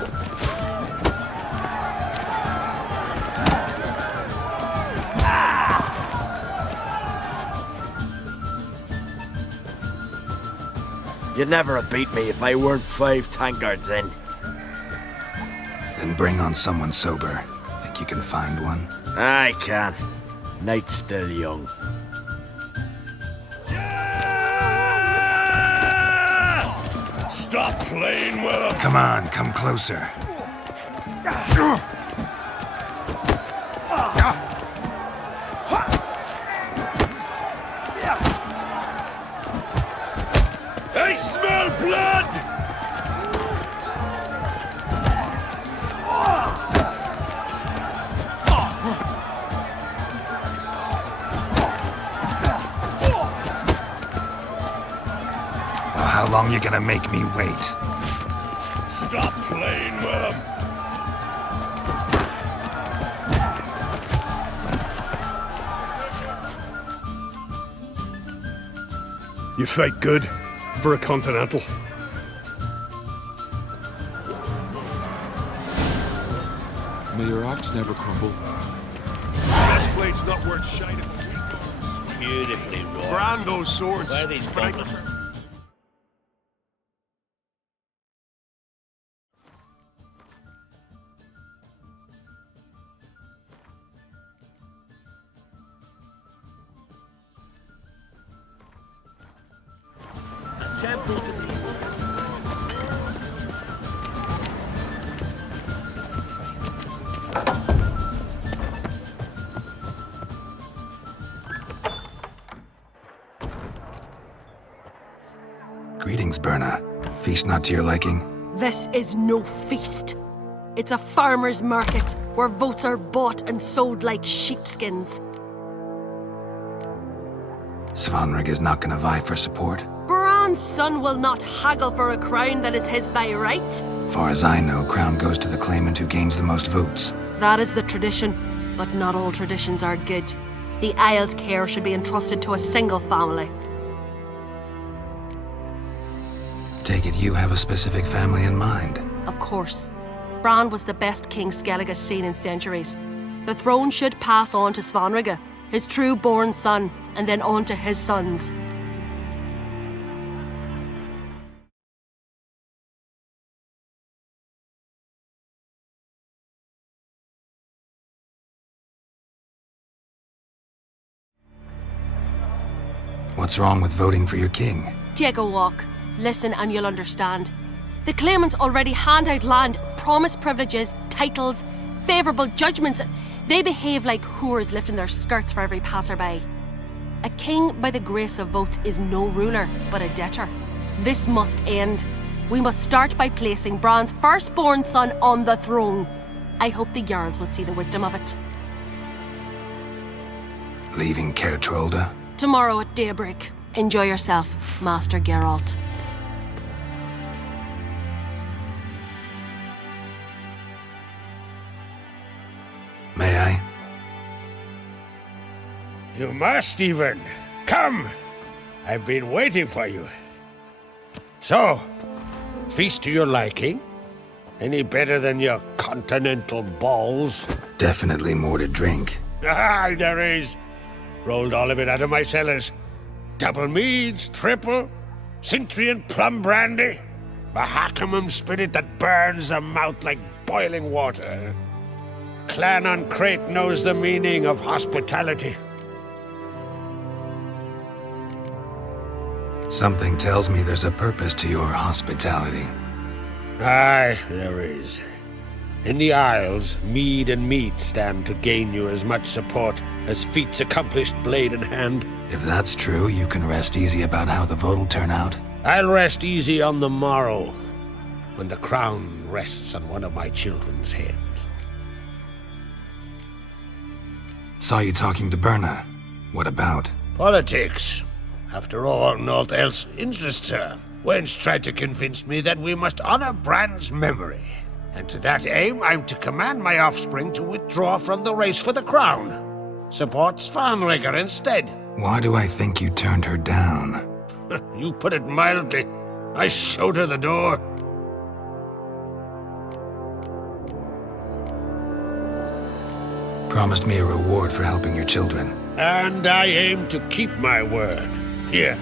You'd never have beat me if I weren't 5 tankards in. Then bring on someone sober. Think you can find one? I can. Night's still young. Stop playing with him! Come on, come closer. I smell blood! Well, how long you gonna make me wait? Stop playing with him! You fight good for a continental. May your axe never crumble. This blade's not worth shining. Beautifully wrought. Brand those swords. Where are these gauntlets? Temple to the Greetings, Berna. Feast not to your liking? This is no feast. It's a farmer's market where votes are bought and sold like sheepskins. Svanrig is not gonna vie for support? Bran's son will not haggle for a crown that is his by right. Far as I know, crown goes to the claimant who gains the most votes. That is the tradition, but not all traditions are good. The Isle's care should be entrusted to a single family. Take it you have a specific family in mind. Of course. Bran was the best king Skellig has seen in centuries. The throne should pass on to Svanrige, his true-born son, and then on to his sons. What's wrong with voting for your king? Take a walk. Listen and you'll understand. The claimants already hand out land, promise privileges, titles, favourable judgments. They behave like whores lifting their skirts for every passerby. A king by the grace of votes is no ruler, but a debtor. This must end. We must start by placing Bran's firstborn son on the throne. I hope the Jarls will see the wisdom of it. Leaving Caer Trolda? Tomorrow at daybreak. Enjoy yourself, Master Geralt. May I? You must even. Come! I've been waiting for you. So, feast to your liking? Any better than your continental balls? Definitely more to drink. Ah, there is. Rolled all of it out of my cellars. Double meads, triple, Cintrian plum brandy, Mahakimum spirit that burns the mouth like boiling water. Clan on Crate knows the meaning of hospitality. Something tells me there's a purpose to your hospitality. Aye, there is. In the Isles, mead and meat stand to gain you as much support as feats accomplished blade in hand. If that's true, you can rest easy about how the vote will turn out. I'll rest easy on the morrow, when the crown rests on one of my children's heads. Saw you talking to Berna. What about? Politics. After all, naught else interests her. Wench tried to convince me that we must honor Bran's memory. And to that aim, I'm to command my offspring to withdraw from the race for the crown. Support Svanrige instead. Why do I think you turned her down? You put it mildly. I showed her the door. Promised me a reward for helping your children. And I aim to keep my word. Here,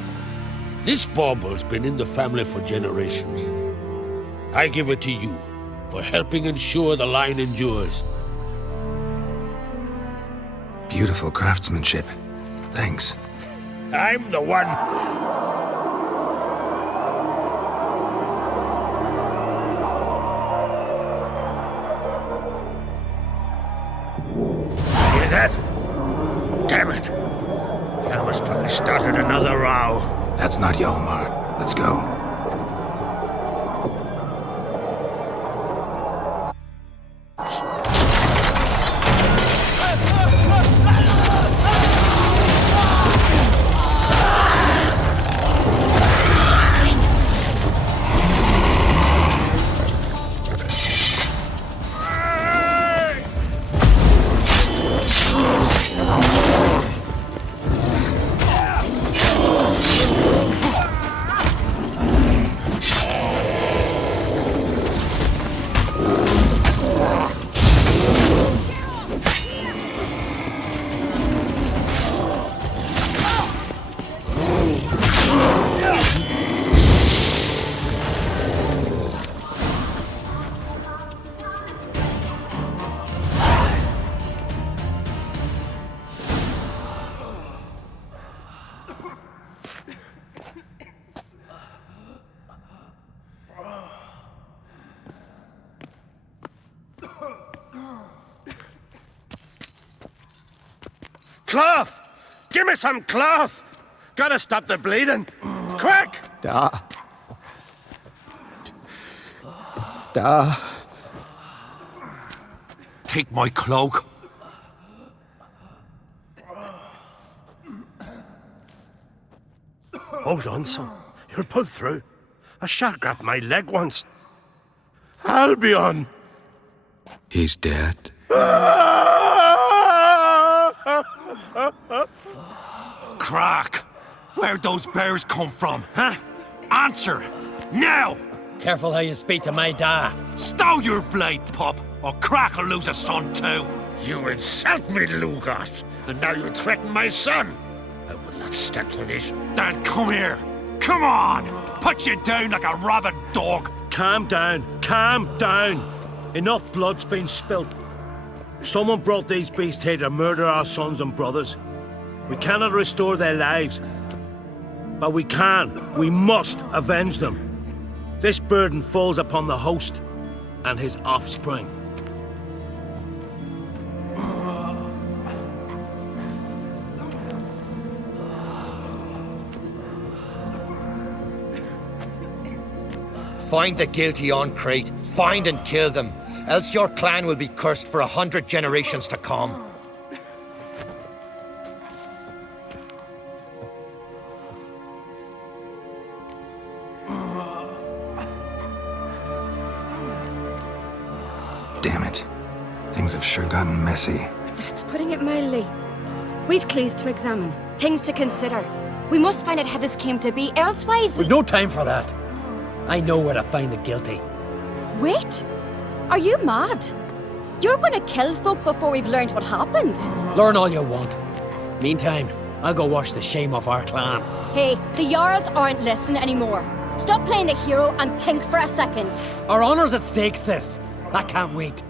this bauble's been in the family for generations. I give it to you for helping ensure the line endures. Beautiful craftsmanship. Thanks. I'm the one. Hear that? Damn it! Hjalmar's probably started another row. That's not Hjalmar. Let's go. Cloth! Give me some cloth! Gotta stop the bleeding. Quick! Da. Take my cloak. Hold on, son. You'll pull through. A shark grabbed my leg once. Albion! He's dead. Crack! Where'd those bears come from, huh? Answer! Now! Careful how you speak to my da. Stow your blade, pup, or Crack'll lose a son too. You insult me, Lugas, and now you threaten my son. I will not stand for this. Dan, come here. Come on! Put you down like a rabid dog. Calm down. Calm down. Enough blood's been spilt. Someone brought these beasts here to murder our sons and brothers. We cannot restore their lives. But we must avenge them. This burden falls upon the host and his offspring. Find the guilty on Crate. Find and kill them. Else your clan will be cursed for 100 generations to come. Damn it. Things have sure gotten messy. That's putting it mildly. We've clues to examine, things to consider. We must find out how this came to be, elsewise We've no time for that. I know where to find the guilty. Wait! Are you mad? You're gonna kill folk before we've learned what happened? Learn all you want. Meantime, I'll go wash the shame off our clan. Hey, the Jarls aren't listening anymore. Stop playing the hero and think for a second. Our honor's at stake, sis. That can't wait.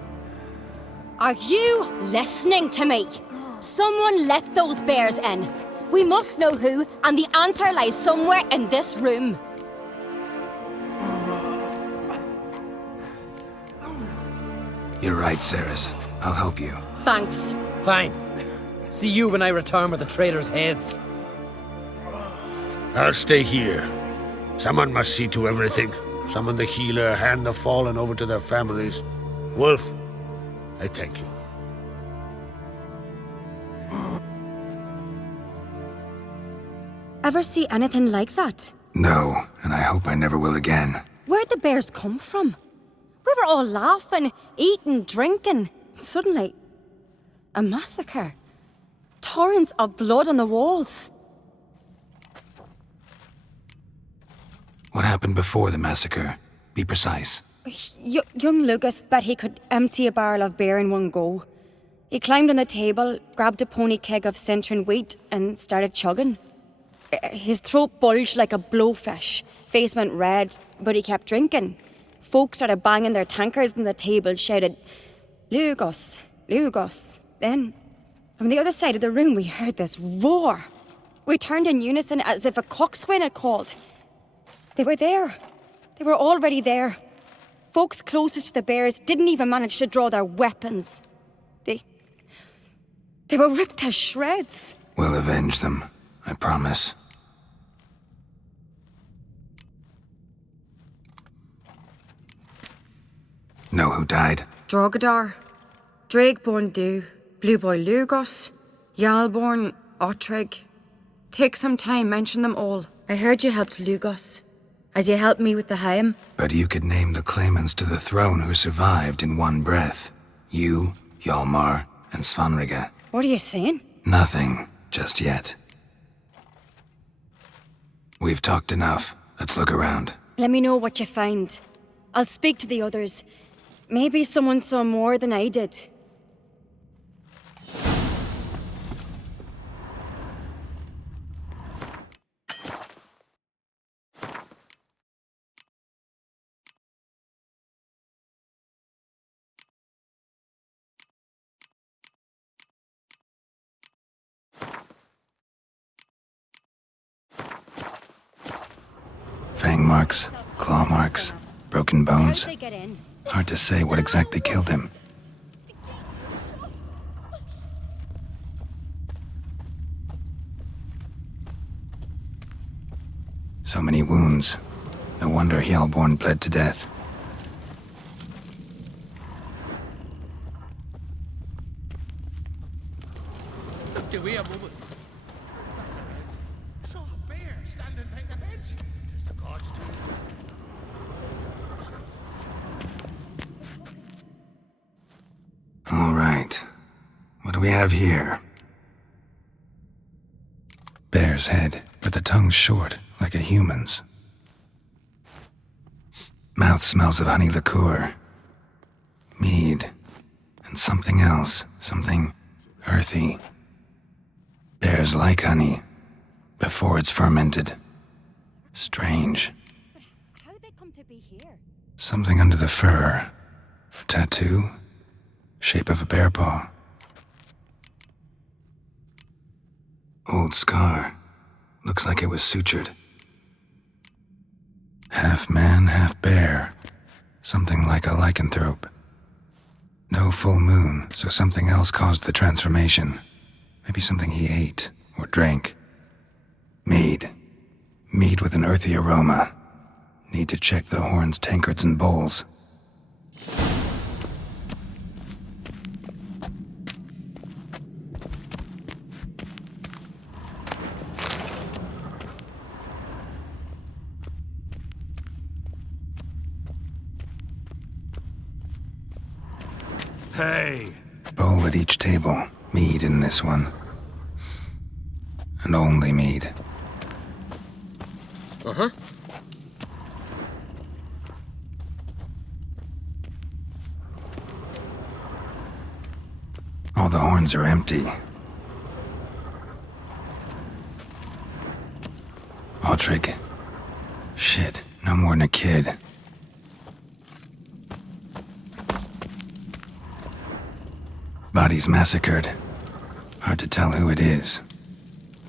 Are you listening to me? Someone let those bears in. We must know who, and the answer lies somewhere in this room. You're right, Cerys. I'll help you. Thanks. Fine. See you when I return with the traitors' heads. I'll stay here. Someone must see to everything. Summon the healer, hand the fallen over to their families. Wolf, I thank you. Ever see anything like that? No, and I hope I never will again. Where'd the bears come from? We were all laughing, eating, drinking. Suddenly, a massacre. Torrents of blood on the walls. What happened before the massacre? Be precise. Young Lucas bet he could empty a barrel of beer in one go. He climbed on the table, grabbed a pony keg of Centron wheat, and started chugging. His throat bulged like a blowfish, face went red, but he kept drinking. Folk started banging their tankards on the table, shouted, "Lugos, Lugos." Then, from the other side of the room, we heard this roar. We turned in unison as if a coxswain had called. They were there. They were already there. Folks closest to the bears didn't even manage to draw their weapons. They were ripped to shreds. We'll avenge them, I promise. Know who died? Drogadar, Drakeborn Du, Blue Boy Lugos, Yalborn, Ottrig. Take some time, mention them all. I heard you helped Lugos, as you helped me with the Haim. But you could name the claimants to the throne who survived in one breath. You, Hjalmar, and Svanrige. What are you saying? Nothing, just yet. We've talked enough. Let's look around. Let me know what you find. I'll speak to the others. Maybe someone saw more than I did. Fang marks, claw marks, broken bones. How'd they get in? Hard to say what exactly killed him. So many wounds. No wonder Hjalborn bled to death. Do we a moment? Saw a bear standing by the bench. Does the gods do? All right. What do we have here? Bear's head, but the tongue's short, like a human's. Mouth smells of honey liqueur. Mead. And something else. Something earthy. Bears like honey. Before it's fermented. Strange. How'd they come to be here? Something under the fur. A tattoo? Shape of a bear paw. Old scar. Looks like it was sutured. Half man, half bear. Something like a lycanthrope. No full moon, so something else caused the transformation. Maybe something he ate or drank. Mead. Mead with an earthy aroma. Need to check the horns, tankards, and bowls. Hey! Bowl at each table. Mead in this one. And only mead. Uh-huh. All the horns are empty. Ottrig. Shit, no more than a kid. Bodies massacred. Hard to tell who it is.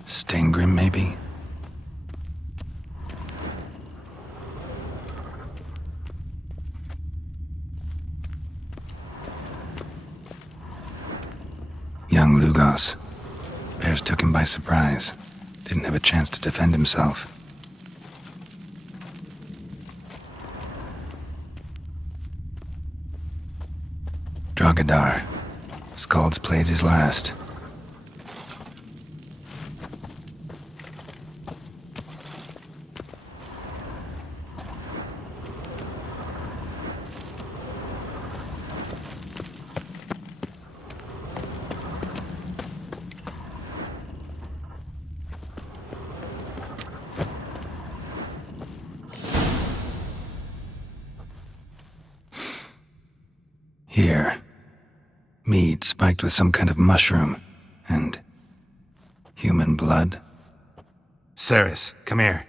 Steingrim, maybe? Young Lugos. Bears took him by surprise. Didn't have a chance to defend himself. Drogadar. Skald's played his last. Here. Mead spiked with some kind of mushroom. And human blood. Ceres, come here.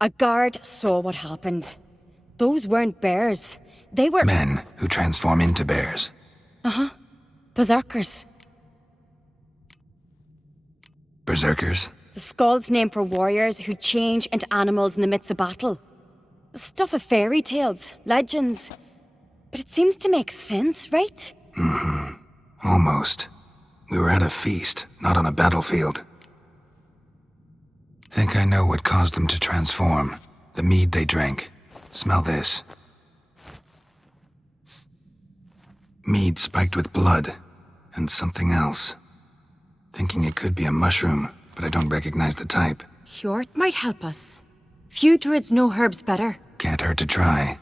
A guard saw what happened. Those weren't bears. They were Men who transform into bears. Uh-huh. Berserkers. Berserkers? The Skald's name for warriors who change into animals in the midst of battle. Stuff of fairy tales, legends. But it seems to make sense, right? Mm-hmm. Almost. We were at a feast, not on a battlefield. Think I know what caused them to transform. The mead they drank. Smell this. Mead spiked with blood. And something else. Thinking it could be a mushroom, but I don't recognize the type. Hjort might help us. Few druids know herbs better. Can't hurt to try.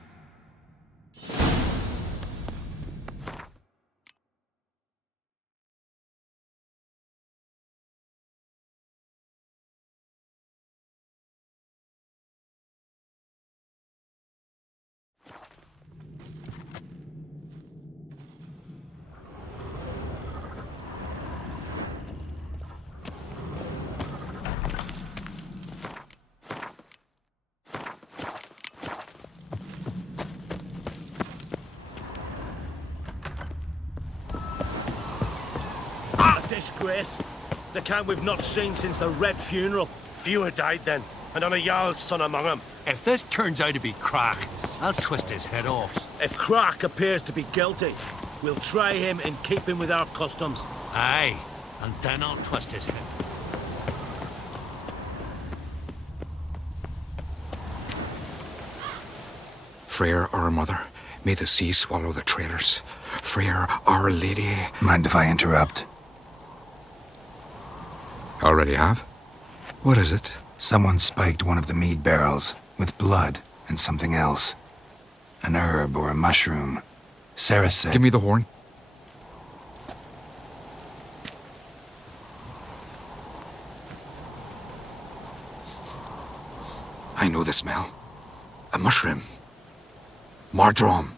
Disgrace. The kind we've not seen since the Red Funeral. Few had died then, and on a Jarl's son among them. If this turns out to be Crach, I'll twist his head off. If Crach appears to be guilty, we'll try him in keeping with our customs. Aye, and then I'll twist his head. Freyr, our mother, may the sea swallow the traitors. Freyr, our lady. Mind if I interrupt? Already have? What is it? Someone spiked one of the mead barrels with blood and something else. An herb or a mushroom. Sarah said... Give me the horn. I know the smell. A mushroom. Mardrome.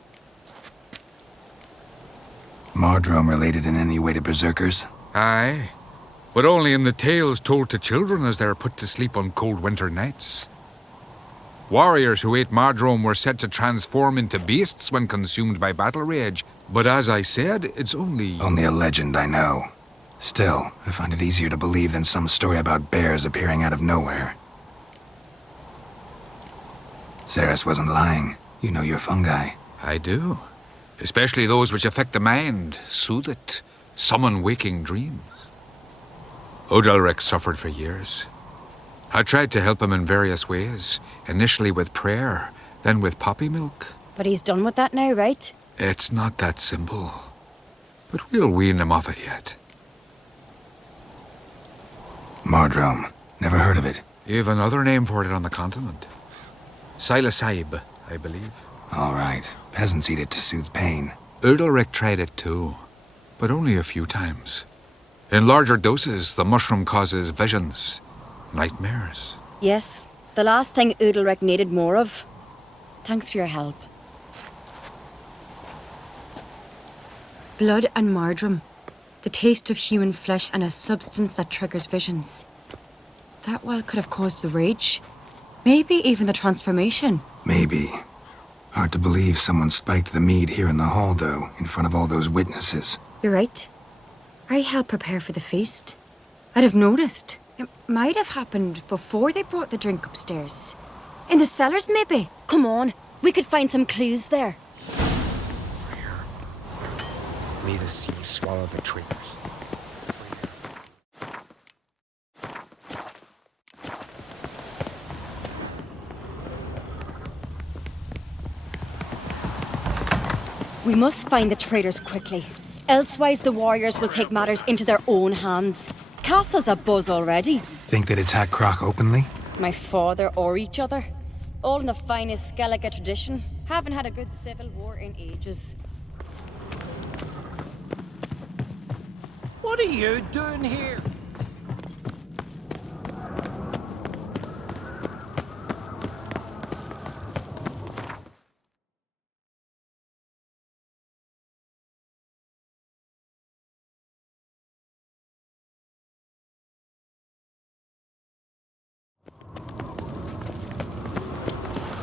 Mardrome related in any way to berserkers? Aye. But only in the tales told to children as they're put to sleep on cold winter nights. Warriors who ate Mardrome were said to transform into beasts when consumed by battle rage. But as I said, it's only... Only a legend, I know. Still, I find it easier to believe than some story about bears appearing out of nowhere. Ceres wasn't lying. You know your fungi. I do. Especially those which affect the mind, soothe it, summon waking dreams. Odalric suffered for years. I tried to help him in various ways, initially with prayer, then with poppy milk. But he's done with that now, right? It's not that simple. But we'll wean him off it yet. Mardrome. Never heard of it. You have another name for it on the continent. Psilocybe, I believe. All right. Peasants eat it to soothe pain. Udalric tried it too, but only a few times. In larger doses, the mushroom causes visions, nightmares. Yes, the last thing Udalric needed more of. Thanks for your help. Blood and Mardrome. The taste of human flesh and a substance that triggers visions. That well could have caused the rage. Maybe even the transformation. Maybe. Hard to believe someone spiked the mead here in the hall, though, in front of all those witnesses. You're right. I helped prepare for the feast. I'd have noticed. It might have happened before they brought the drink upstairs. In the cellars, maybe. Come on, we could find some clues there. May the sea swallow the traitors. We must find the traitors quickly. Elsewise, the warriors will take matters into their own hands. Castle's abuzz already. Think they'd attack Crach openly? My father or each other. All in the finest Skellige tradition. Haven't had a good civil war in ages. What are you doing here?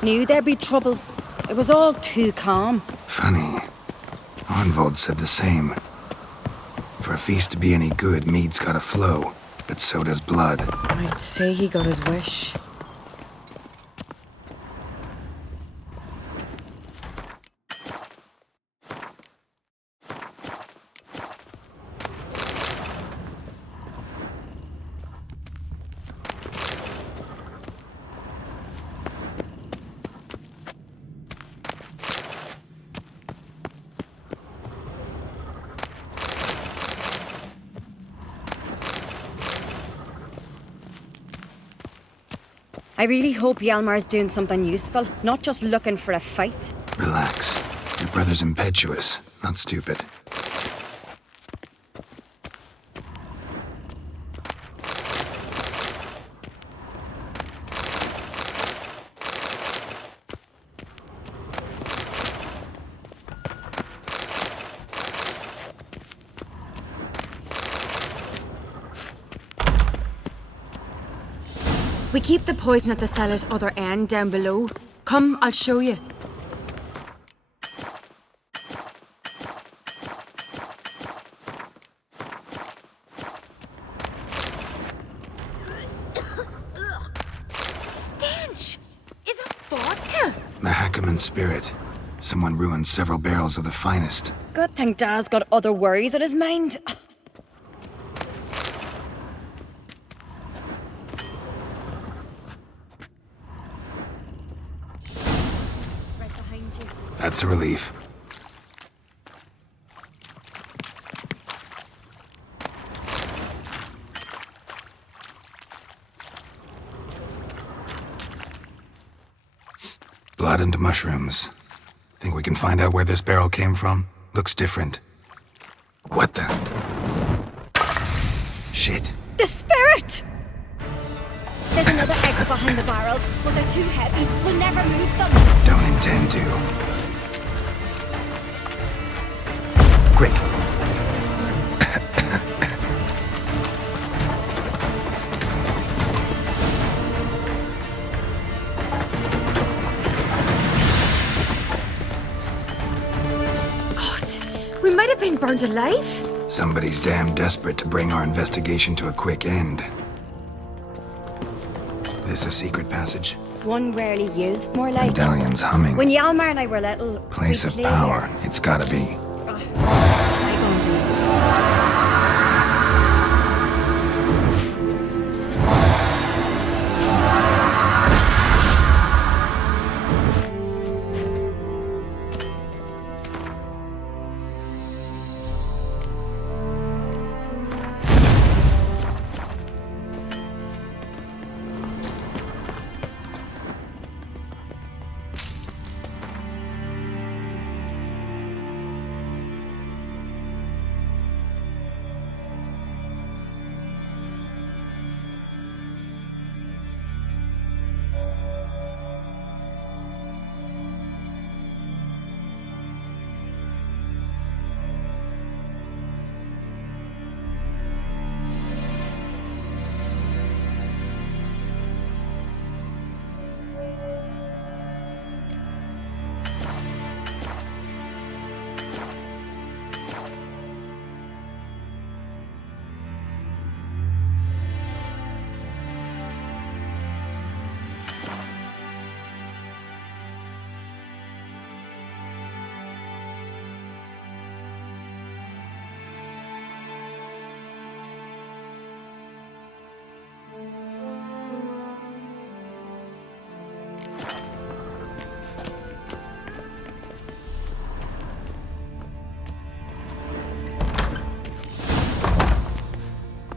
Knew there'd be trouble. It was all too calm. Funny. Arnvold said the same. For a feast to be any good, mead's gotta flow, but so does blood. I'd say he got his wish. I really hope Hjalmar's doing something useful, not just looking for a fight. Relax. Your brother's impetuous, not stupid. We keep the poison at the cellar's other end down below. Come, I'll show you. Stench! Is it vodka? Mahakaman spirit. Someone ruined several barrels of the finest. Good thing Dad's got other worries in his mind. That's a relief. Blood and mushrooms. Think we can find out where this barrel came from? Looks different. What the? Shit. The spirit! There's another exit behind the barrels, but they're too heavy. We'll never move them. Don't intend to. Quick. God, we might have been burned alive. Somebody's damn desperate to bring our investigation to a quick end. This a secret passage? One rarely used, more like. Medallions humming. When Hjalmar and I were little. Place of power. It's gotta be.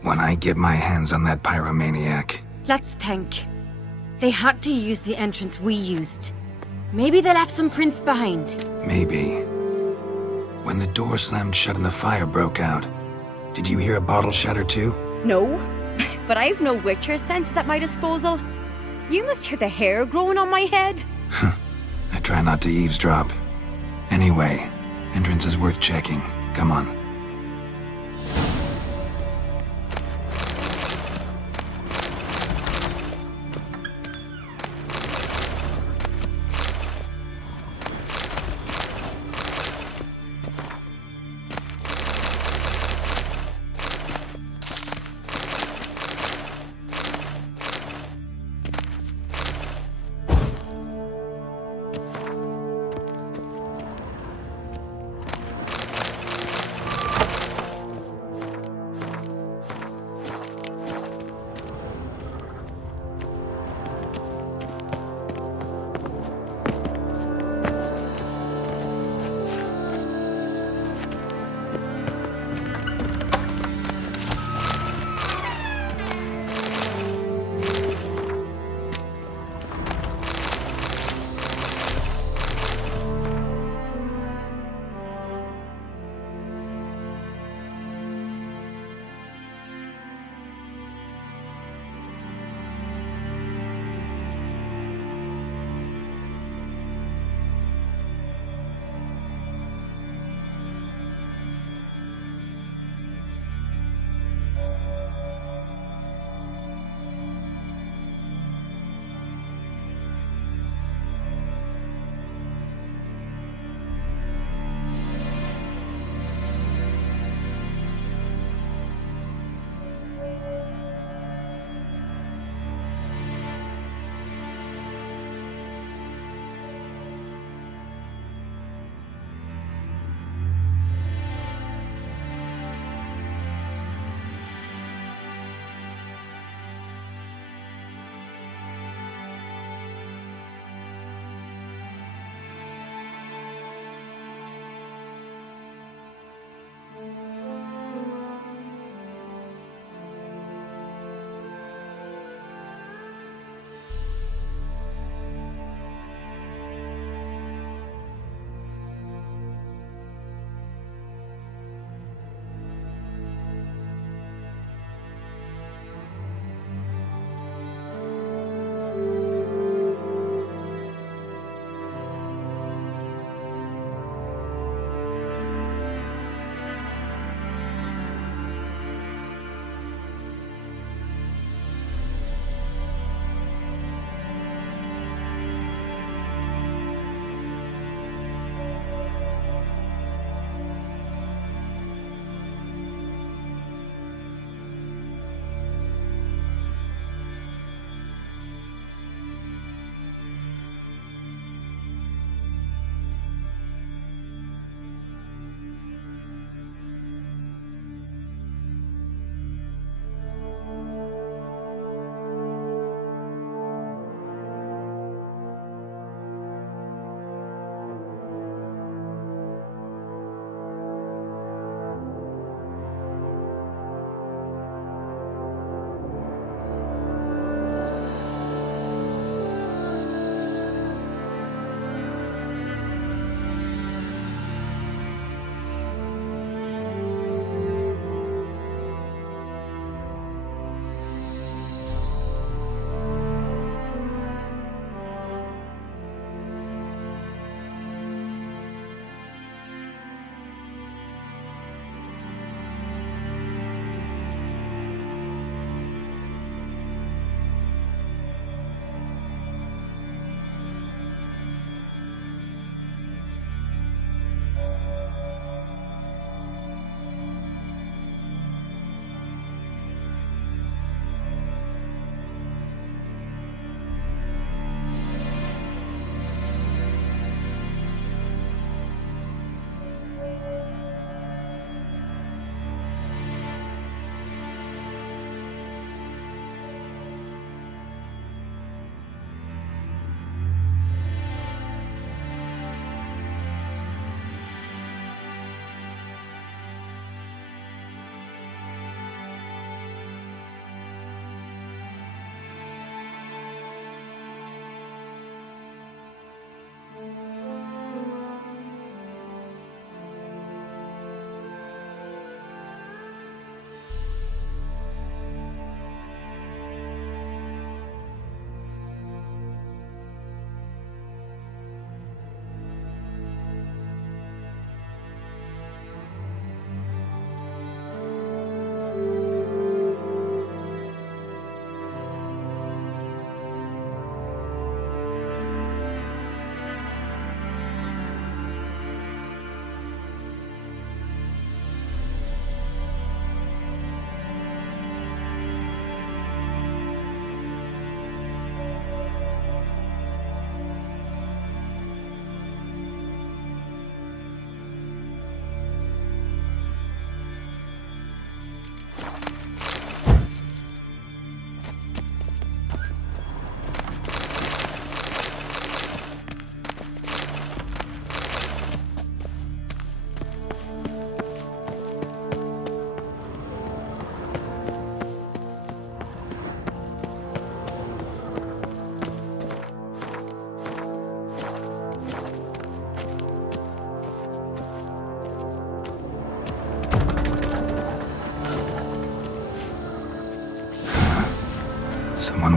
When I get my hands on that pyromaniac. Let's think. They had to use the entrance we used. Maybe they left some prints behind. Maybe. When the door slammed shut and the fire broke out, did you hear a bottle shatter too? No, but I've no Witcher senses at my disposal. You must hear the hair growing on my head. I try not to eavesdrop. Anyway, entrance is worth checking. Come on.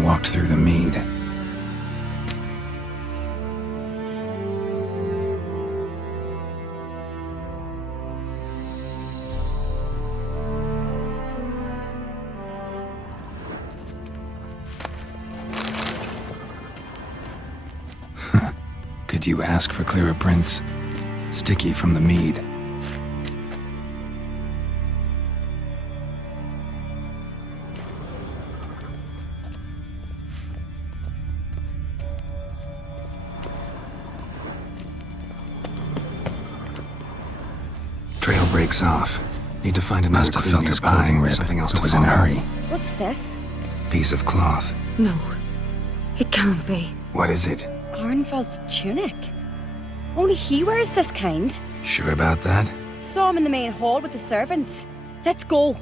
walked through the mead. Could you ask for clearer prints? Sticky from the mead. Trail breaks off. Need to find another clue nearby or something else to was in a hurry. What's this? Piece of cloth. No. It can't be. What is it? Arnvald's tunic. Only he wears this kind. Sure about that? Saw him in the main hall with the servants. Let's go.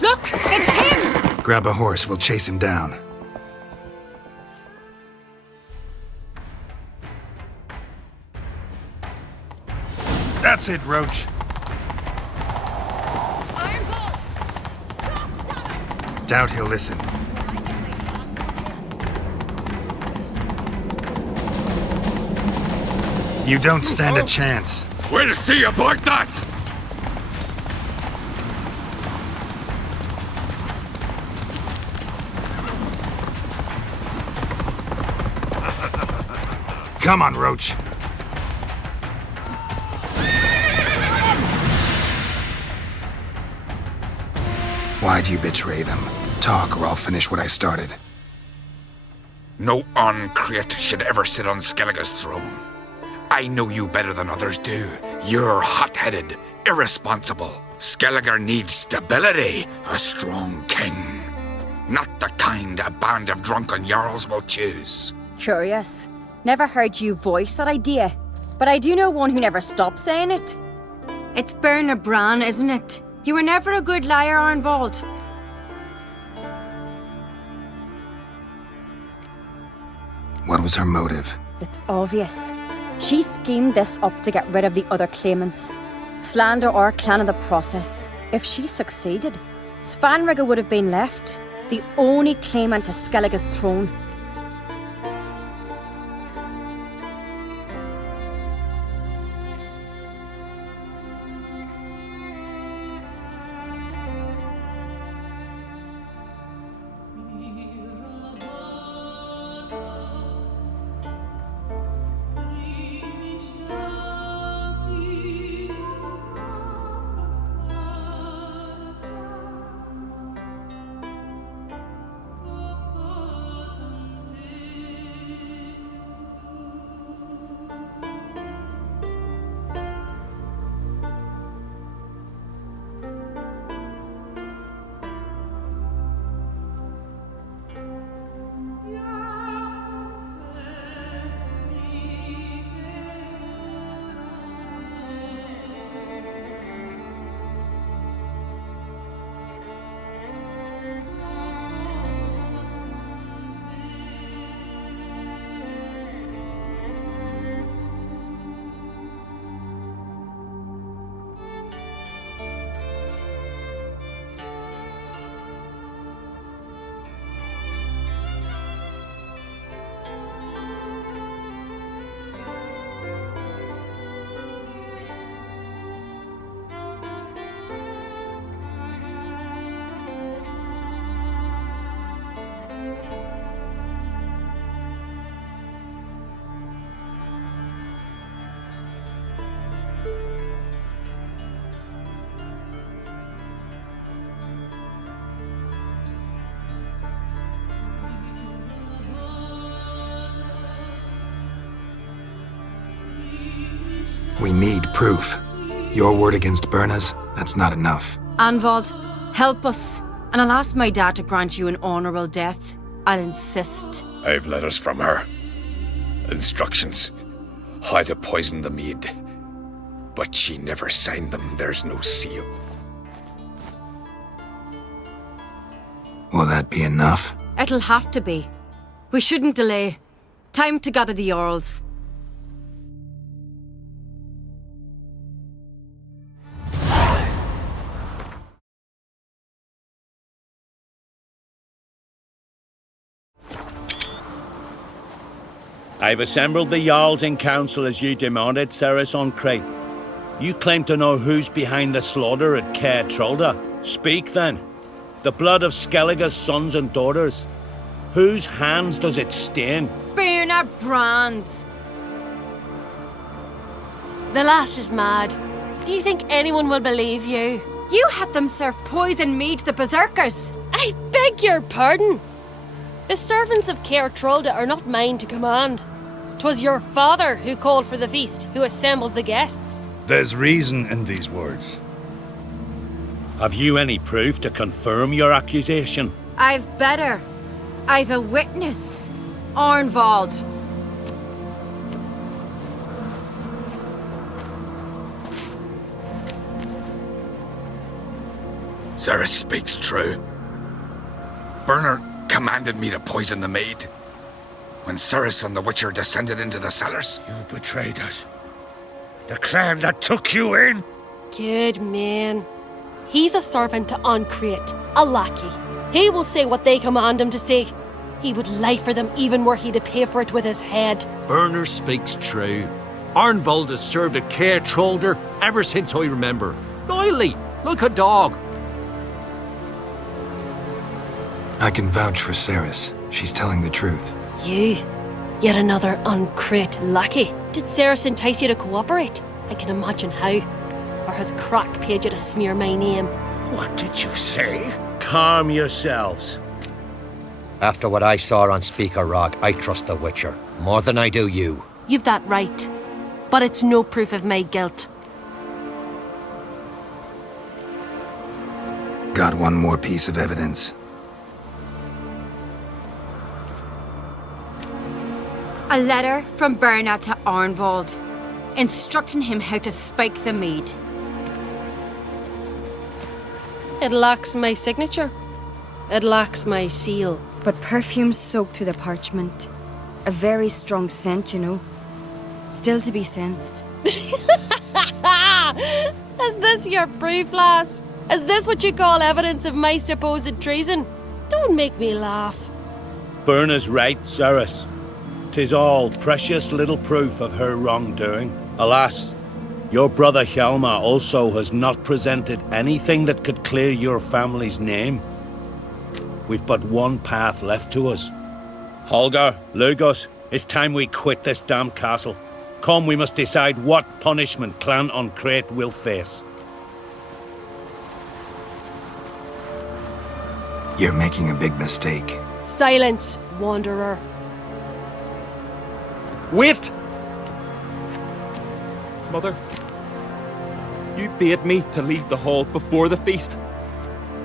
Look! It's him! Grab a horse, we'll chase him down. That's it, Roach. Ironbolt! Stop, damn it! Doubt he'll listen. You don't stand a chance. We'll see about that! Come on, Roach. Why'd you betray them? Talk, or I'll finish what I started. No Ancrate should ever sit on Skellige's throne. I know you better than others do. You're hot-headed, irresponsible. Skellige needs stability, a strong king. Not the kind a band of drunken jarls will choose. Curious. Never heard you voice that idea. But I do know one who never stops saying it. It's Berna Bran, isn't it? You were never a good liar, Arnvald. What was her motive? It's obvious. She schemed this up to get rid of the other claimants. Slander our clan in the process. If she succeeded, Svanrige would have been left, the only claimant to Skellige's throne. We need proof. Your word against Berna's, that's not enough. Arnvald, help us, and I'll ask my dad to grant you an honourable death. I'll insist. I've letters from her. Instructions. How to poison the mead. But she never signed them. There's no seal. Will that be enough? It'll have to be. We shouldn't delay. Time to gather the Jarls. I've assembled the Jarls in council as you demanded, Cerys on Crate. You claim to know who's behind the slaughter at Caer Trolda. Speak then. The blood of Skellige's sons and daughters. Whose hands does it stain? Birna Brand's. The lass is mad. Do you think anyone will believe you? You had them serve poison mead to the berserkers. I beg your pardon. The servants of Caer Trolda are not mine to command. 'Twas your father who called for the feast, who assembled the guests. There's reason in these words. Have you any proof to confirm your accusation? I've better. I've a witness. Arnvald. Cerys speaks true. Bernard commanded me to poison the maid. When Cerys and the Witcher descended into the cellars. You betrayed us. The clan that took you in. Good man. He's a servant to Ancrate, a lackey. He will say what they command him to say. He would lie for them even were he to pay for it with his head. Bernard speaks true. Arnvald has served at Caer Trolda ever since I remember. Loyally, like a dog. I can vouch for Cerys. She's telling the truth. You? Yet another Ancrate lackey? Did Cerys entice you to cooperate? I can imagine how. Or has Crack paid you to smear my name? What did you say? Calm yourselves. After what I saw on Speaker Rock, I trust the Witcher. More than I do you. You've that right. But it's no proof of my guilt. Got one more piece of evidence. A letter from Birna to Arnvald, instructing him how to spike the mead. It lacks my signature. It lacks my seal. But perfume soaked through the parchment. A very strong scent, you know. Still to be sensed. Is this your proof, lass? Is this what you call evidence of my supposed treason? Don't make me laugh. Birna's right, Cerys. 'Tis all precious little proof of her wrongdoing. Alas, your brother Hjalmar also has not presented anything that could clear your family's name. We've but one path left to us. Holger, Lugos, it's time we quit this damned castle. Come, we must decide what punishment Clan Ancrate will face. You're making a big mistake. Silence, wanderer. Wait! Mother, you bade me to leave the hall before the feast.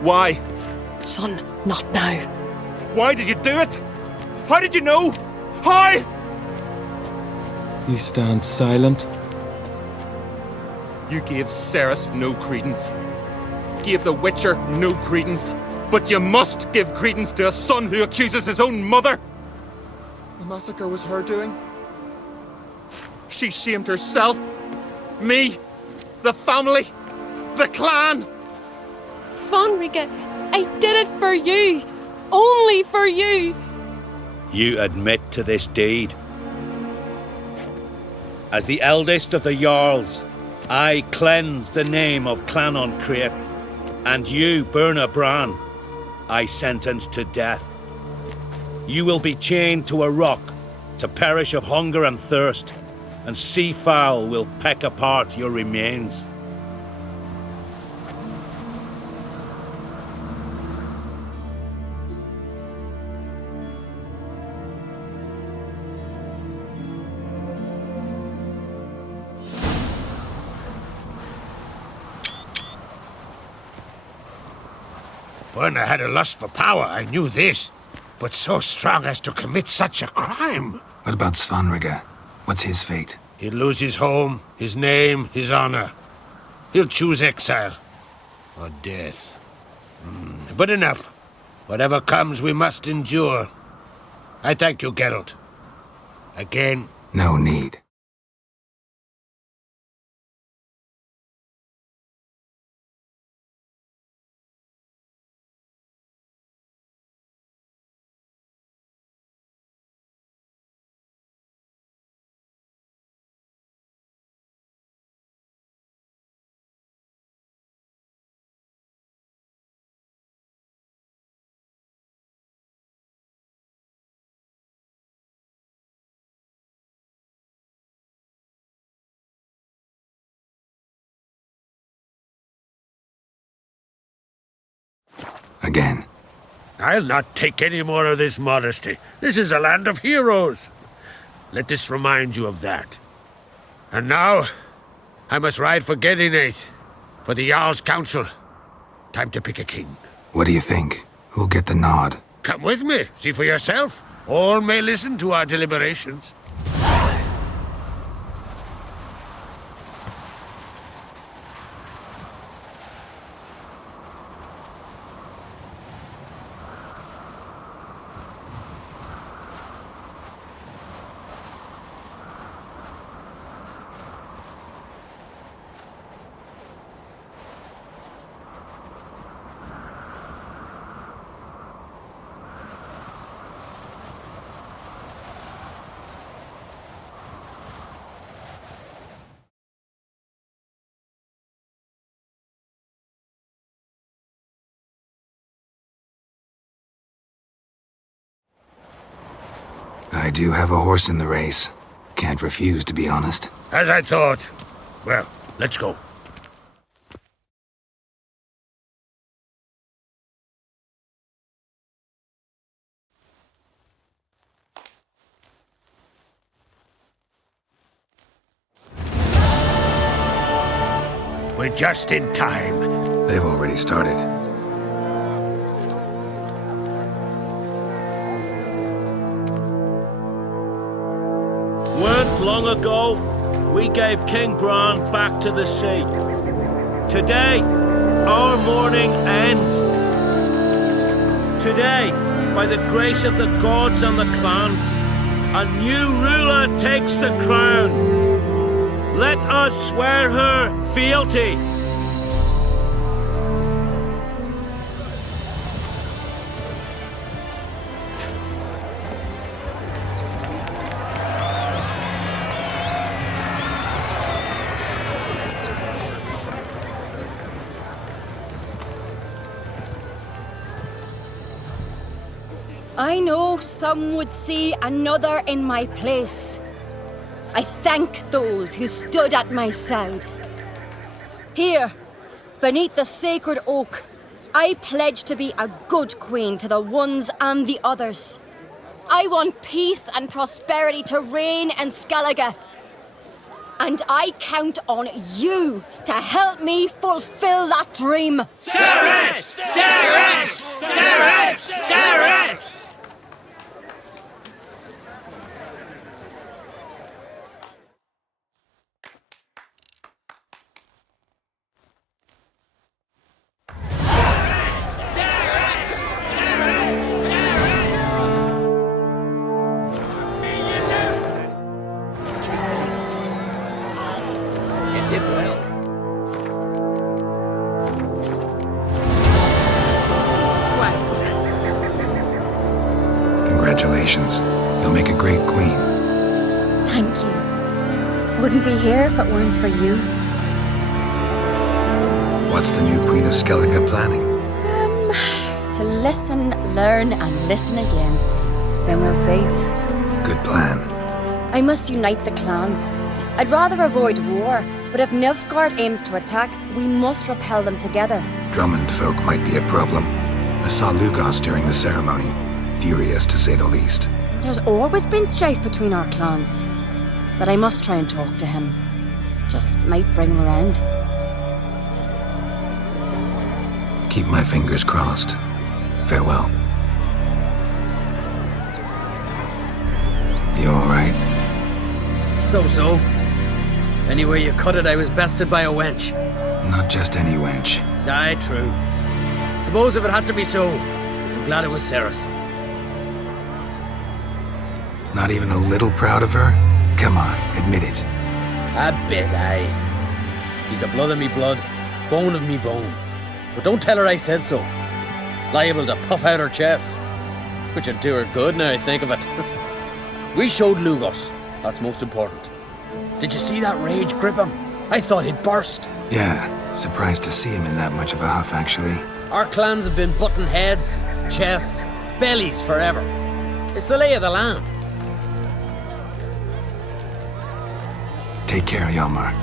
Why? Son, not now. Why did you do it? How did you know? How? You stand silent. You gave Cerys no credence. Gave the Witcher no credence. But you must give credence to a son who accuses his own mother. The massacre was her doing. She shamed herself, me, the family, the clan. Svanrige, I did it for you. Only for you. You admit to this deed. As the eldest of the Jarls, I cleanse the name of Clan Ancrate, and you, Birna Bran, I sentence to death. You will be chained to a rock to perish of hunger and thirst, and sea fowl will peck apart your remains. Birna had a lust for power, I knew this. But so strong as to commit such a crime. What about Svanrige? What's his fate? He'll lose his home, his name, his honor. He'll choose exile. Or death. But enough. Whatever comes, we must endure. I thank you, Geralt. Again. No need. Again. I'll not take any more of this modesty. This is a land of heroes. Let this remind you of that. And now, I must ride for Gedinath, for the Jarl's council. Time to pick a king. What do you think? Who'll get the nod? Come with me, see for yourself. All may listen to our deliberations. I do have a horse in the race. Can't refuse, to be honest. As I thought. Well, let's go. We're just in time. They've already started. Weren't long ago, we gave King Bran back to the sea. Today, our mourning ends. Today, by the grace of the gods and the clans, a new ruler takes the crown. Let us swear her fealty. I know some would see another in my place. I thank those who stood at my side. Here, beneath the sacred oak, I pledge to be a good queen to the ones and the others. I want peace and prosperity to reign in Skellige. And I count on you to help me fulfill that dream. Cerys! Cerys! Cerys! Cerys! Congratulations. You'll make a great queen. Thank you. Wouldn't be here if it weren't for you. What's the new Queen of Skellige planning? To listen, learn, and listen again. Then we'll see. Good plan. I must unite the clans. I'd rather avoid war, but if Nilfgaard aims to attack, we must repel them together. Drummond folk might be a problem. I saw Lugos during the ceremony. Furious, to say the least. There's always been strife between our clans. But I must try and talk to him. Just might bring him around. Keep my fingers crossed. Farewell. You alright? So. Anyway you cut it, I was bested by a wench. Not just any wench. Aye, true. Suppose if it had to be so, glad it was Ceres. Not even a little proud of her? Come on, admit it. A bit, aye. She's the blood of me blood, bone of me bone. But don't tell her I said so. Liable to puff out her chest. Which would do her good now I think of it. We showed Lugos. That's most important. Did you see that rage grip him? I thought he'd burst. Yeah, surprised to see him in that much of a huff, actually. Our clans have been butting heads, chests, bellies forever. It's the lay of the land. Take care, Hjalmar.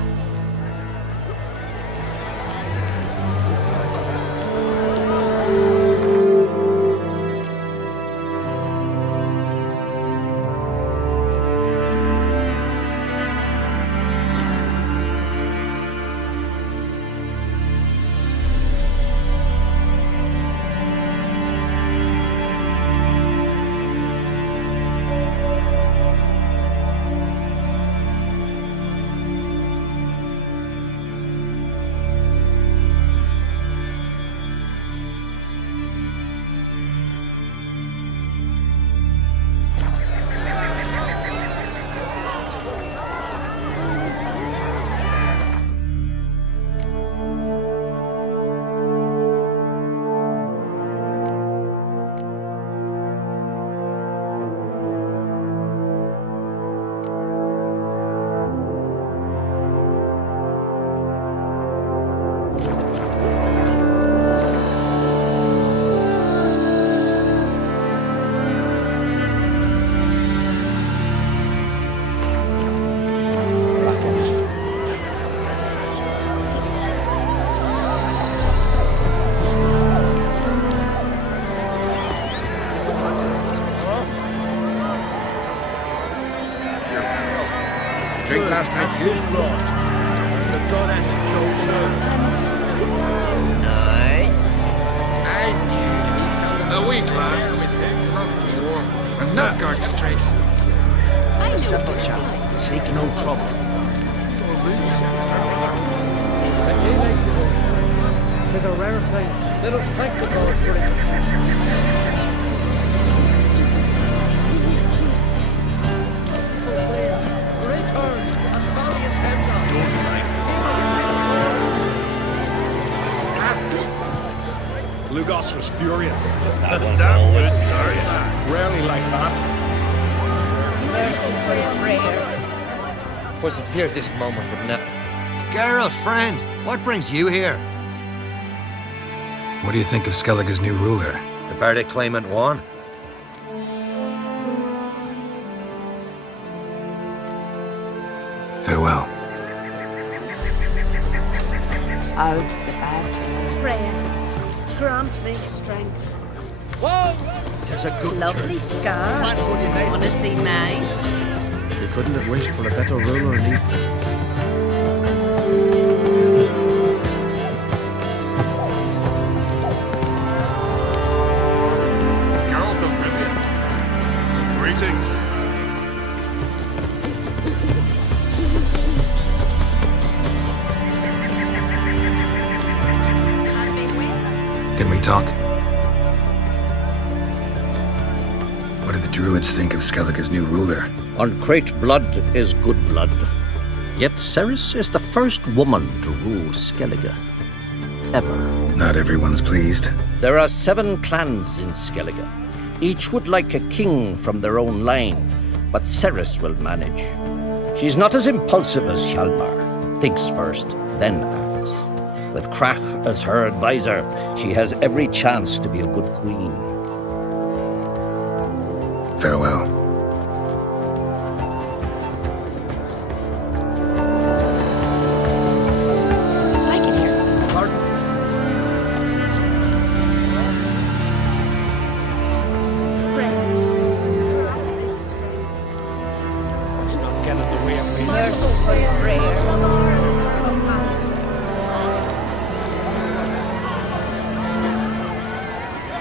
Drink last night, too? The goddess chose her. Aye. I knew. A wee glass. Not more. And Nilfgaard strikes. Simple chap. Seek no trouble. It's a rare thing. Let us thank the gods for it. Lugos was furious. That was always furious. Rarely like that. Merciful Freyr. Was feared this moment would not. Geralt, friend, what brings you here? What do you think of Skellige's new ruler? The Bardic claimant won. Farewell. Out is a bad time. Freya, grant me strength. Whoa! There's a good Lovely scar. Want to see mine? You couldn't have wished for a better ruler in these... Geralt of Rivia. Greetings. Can we talk? What do the druids think of Skellige's new ruler? Uncrate blood is good blood. Yet Ceres is the first woman to rule Skellige. Ever. Not everyone's pleased. There are 7 clans in Skellige. Each would like a king from their own line, but Ceres will manage. She's not as impulsive as Hjalmar. Thinks first, then acts. With Crach as her advisor, she has every chance to be a good queen. Farewell.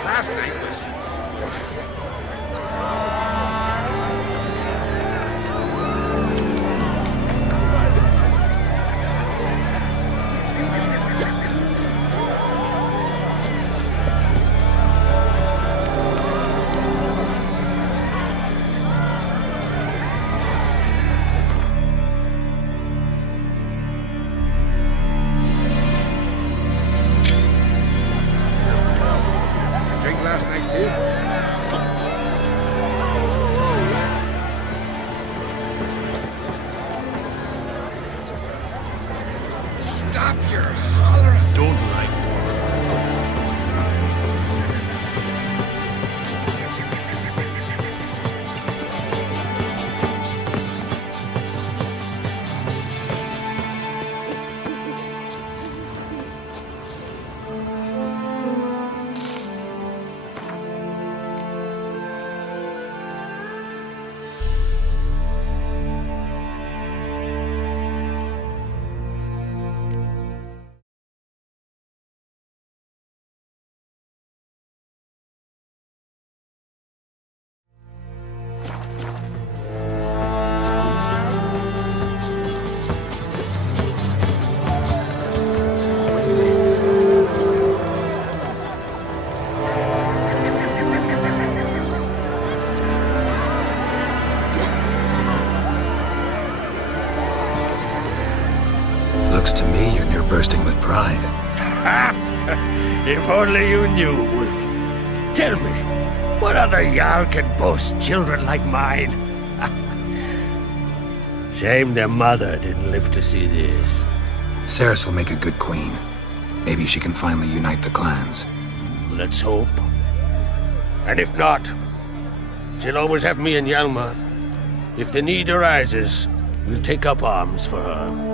Last night was... bursting with pride. If only you knew, Wolf. Tell me, what other Jarl can boast children like mine? Shame their mother didn't live to see this. Cerys will make a good queen. Maybe she can finally unite the clans. Let's hope. And if not, she'll always have me and Hjalmar. If the need arises, we'll take up arms for her.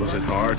Was it hard?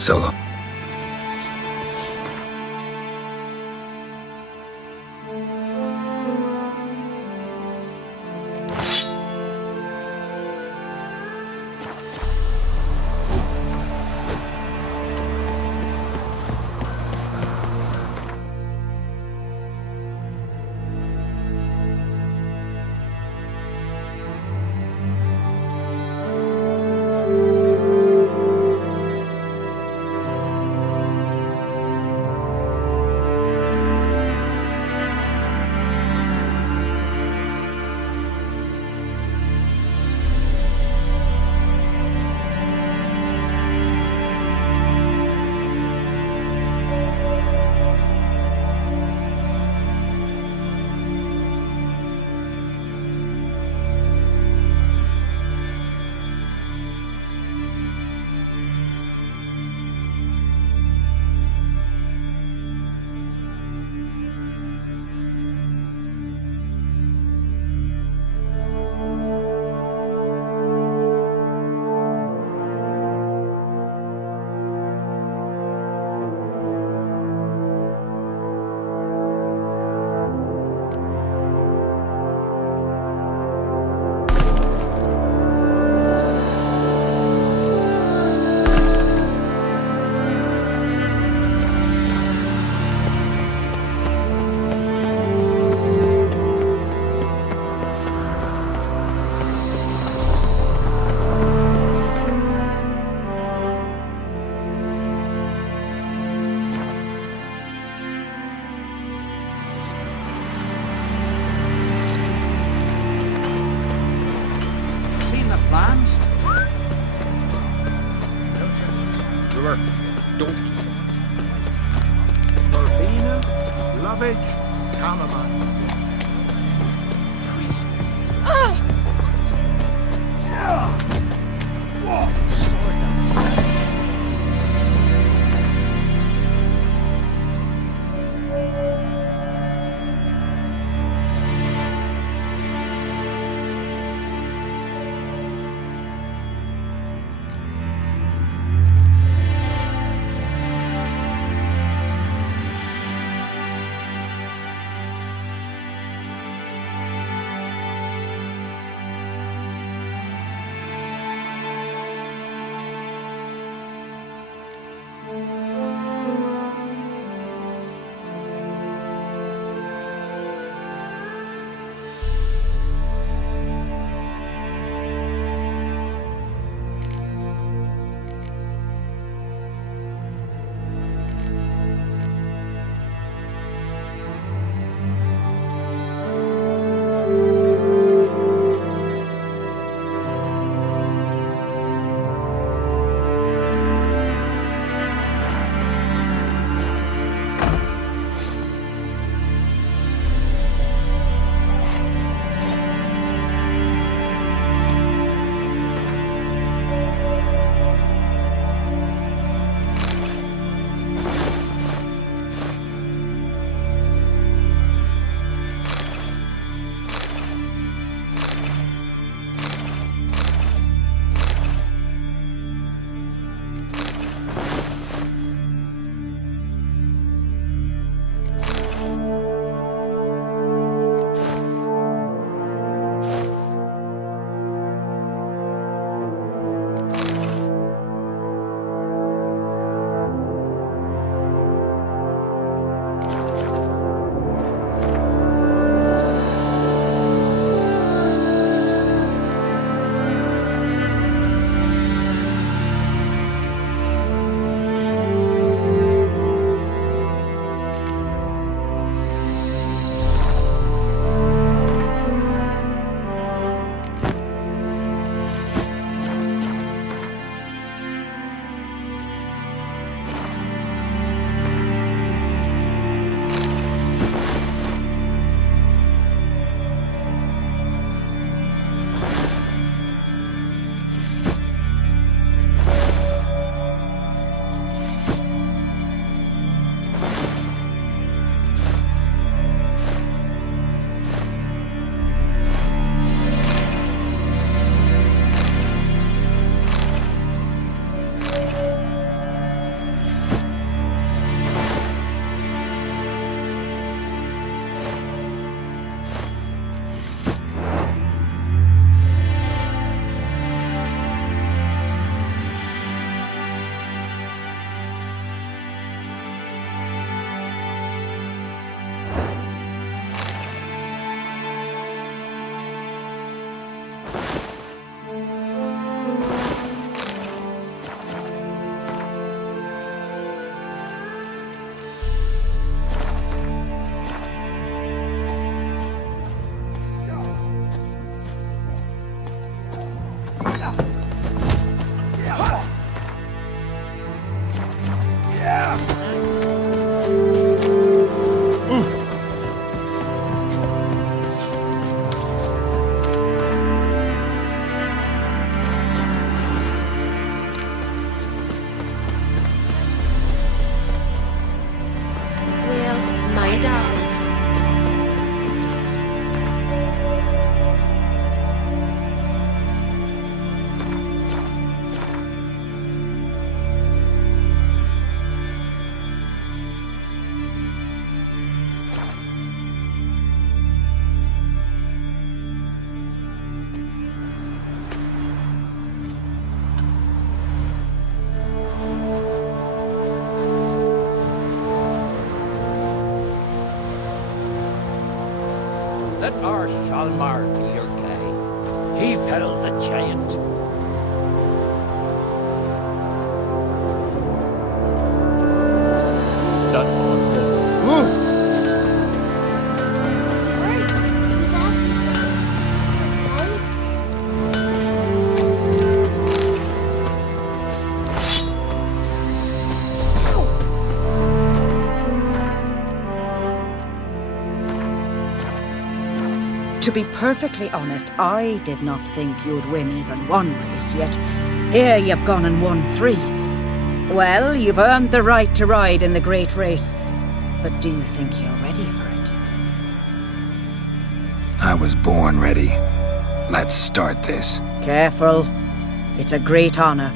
Solo. Verbena, lovage, chamomile. Let our Hjalmar be your guide. He felled the giant. Start on board. To be perfectly honest, I did not think you'd win even one race, yet here you've gone and won 3. Well, you've earned the right to ride in the great race, but do you think you're ready for it? I was born ready. Let's start this. Careful. It's a great honor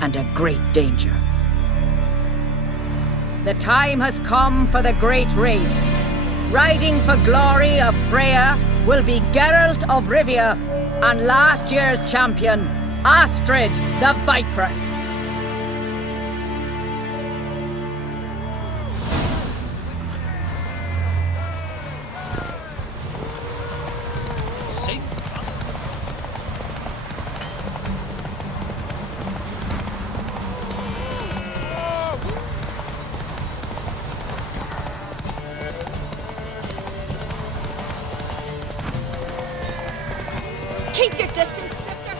and a great danger. The time has come for the great race. Riding for glory of Freya will be Geralt of Rivia and last year's champion, Astrid the Vipress. Keep your distance, Drifter.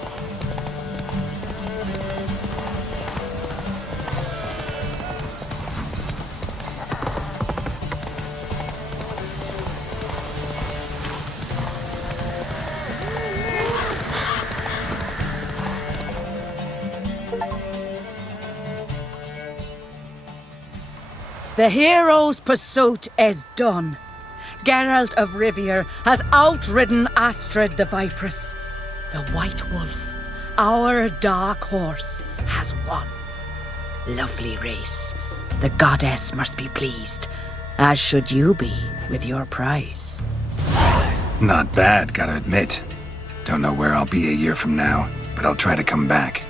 The hero's pursuit is done. Geralt of Rivia has outridden Astrid the Vipress. The White Wolf, our dark horse, has won. Lovely race. The goddess must be pleased, as should you be with your prize. Not bad, gotta admit. Don't know where I'll be a year from now, but I'll try to come back.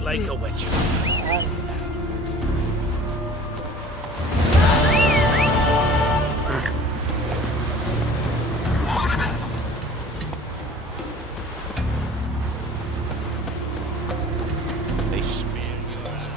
Like a witch. They smear your ass.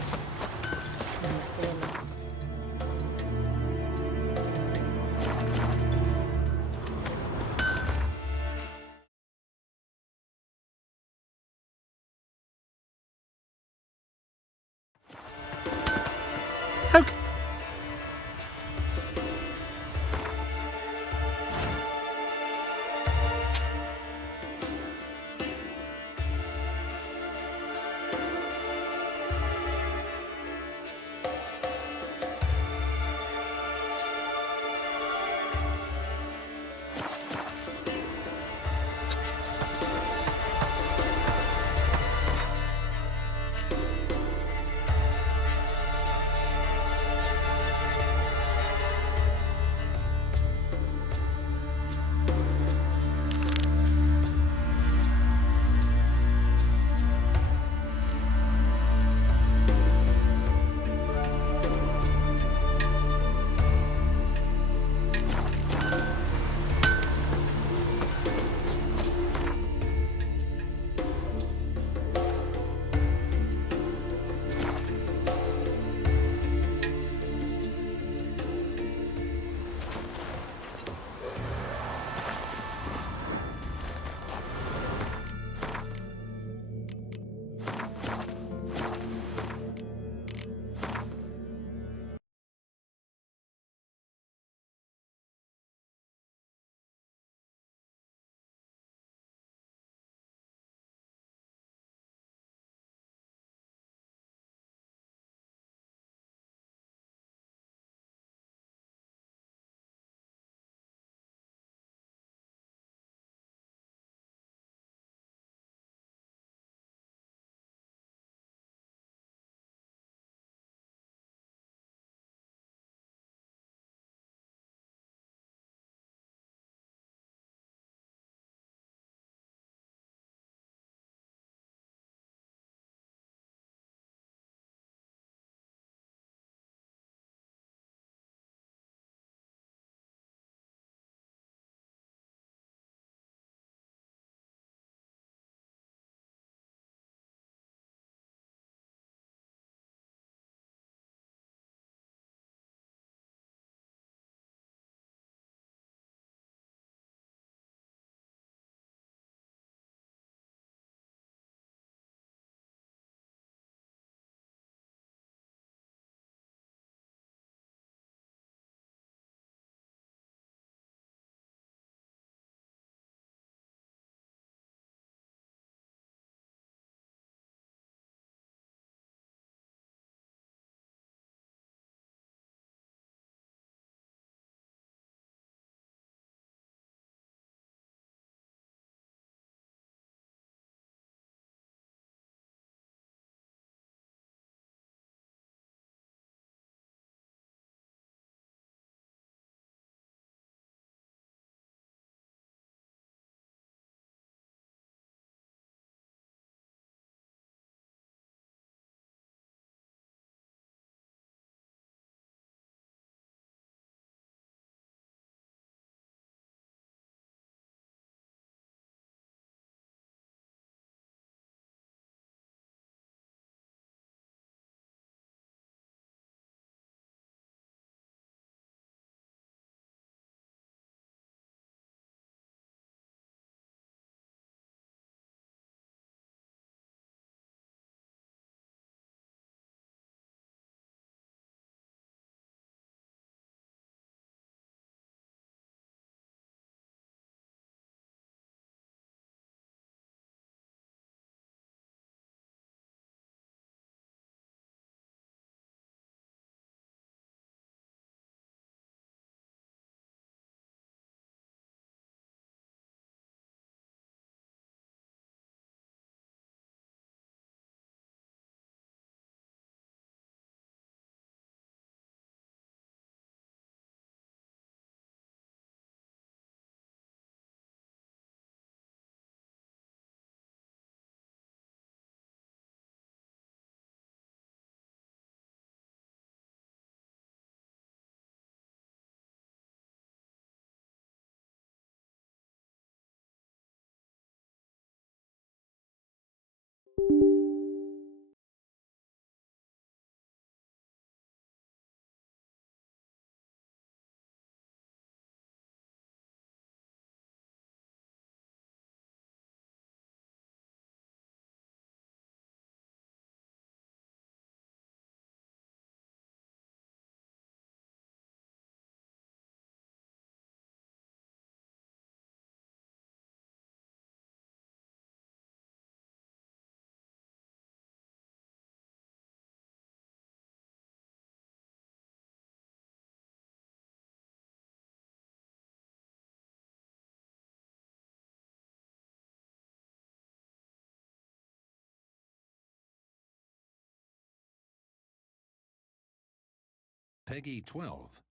Peggy 12.